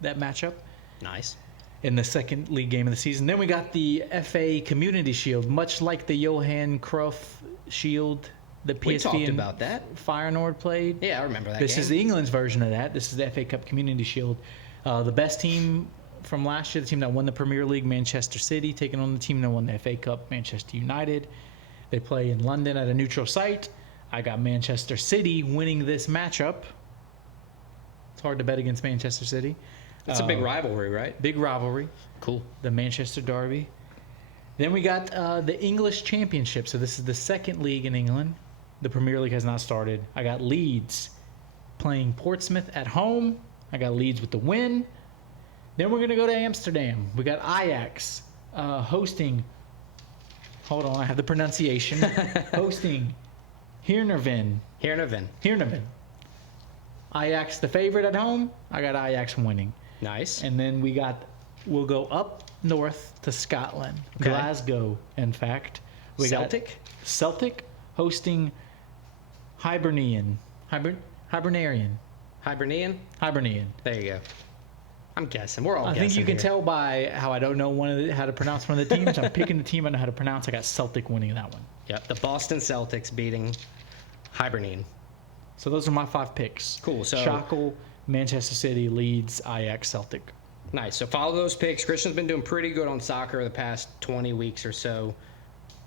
that matchup. Nice. In the second league game of the season. Then we got the FA Community Shield, much like the Johan Cruyff Shield. The PSV we talked about that. Feyenoord played. Yeah, I remember that This game. is England's version of that. This is the FA Cup Community Shield. The best team from last year, the team that won the Premier League, Manchester City, taking on the team that won the FA Cup, Manchester United. They play in London at a neutral site. I got Manchester City winning this matchup. It's hard to bet against Manchester City. It's a big rivalry, right? Big rivalry. Cool. The Manchester Derby. Then we got the English Championship. So this is the second league in England. The Premier League has not started. I got Leeds playing Portsmouth at home. I got Leeds with the win. Then we're going to go to Amsterdam. We got Ajax hosting. Hold on, I have the pronunciation. Hosting Heerenveen. Ajax the favorite at home. I got Ajax winning. Nice. And then we'll go up north to Scotland. Okay. Glasgow, in fact. We got Celtic hosting Hibernian. There you go. I'm guessing. We're all guessing. I think you can tell by how I don't know how to pronounce one of the teams. I'm picking the team I know how to pronounce. I got Celtic winning that one. Yep. The Boston Celtics beating Hibernian. So those are my 5 picks. Cool. So Schachel, Manchester City, Leeds, Ajax, Celtic. Nice. So follow those picks. Christian's been doing pretty good on soccer the past 20 weeks or so,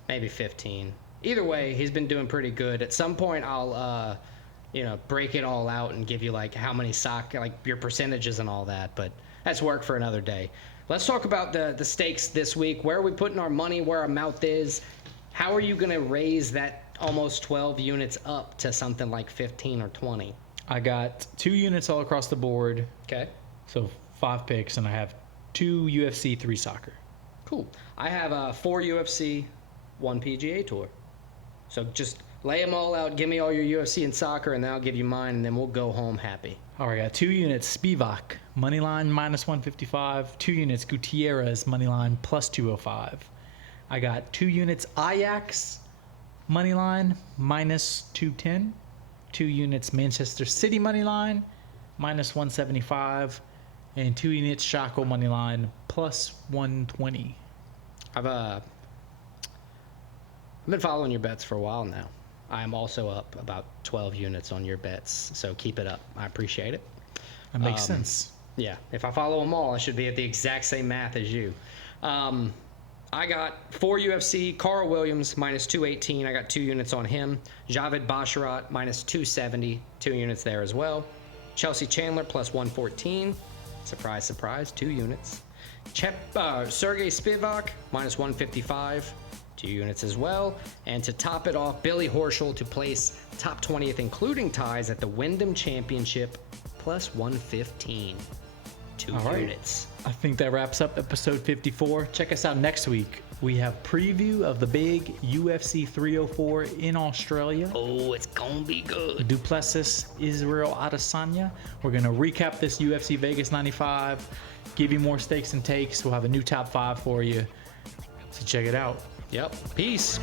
maybe 15. Either way, he's been doing pretty good. At some point, I'll break it all out and give you like how many your percentages and all that. But that's work for another day. Let's talk about the stakes this week. Where are we putting our money? Where our mouth is? How are you going to raise that almost 12 units up to something like 15 or 20. I got 2 units all across the board. Okay. So 5 picks, and I have 2 UFC, 3 soccer. Cool. I have 4 UFC, 1 PGA Tour. So just lay them all out. Give me all your UFC and soccer, and then I'll give you mine, and then we'll go home happy. All right, I got 2 units Spivak, moneyline minus 155. 2 units Gutierrez, moneyline plus 205. I got 2 units Ajax, moneyline minus 210. 2 units Manchester City, moneyline minus 175. And 2 units Shackle, moneyline plus 120. I've been following your bets for a while now. I am also up about 12 units on your bets, so keep it up. I appreciate it. That makes sense. Yeah, if I follow them all, I should be at the exact same math as you. I got 4 UFC, Carl Williams minus 218. I got 2 units on him. Javid Basharat minus 270, 2 units there as well. Chelsea Chandler plus 114. Surprise, surprise, 2 units. Sergey Spivak minus 155. 2 units as well. And to top it off, Billy Horschel to place top 20th, including ties at the Wyndham Championship, plus 115. 2 units. I think that wraps up episode 54. Check us out next week. We have preview of the big UFC 304 in Australia. Oh, it's gonna be good. Duplessis, Israel Adesanya. We're gonna recap this UFC Vegas 95, give you more stakes and takes. We'll have a new top 5 for you. So check it out. Yep. Peace.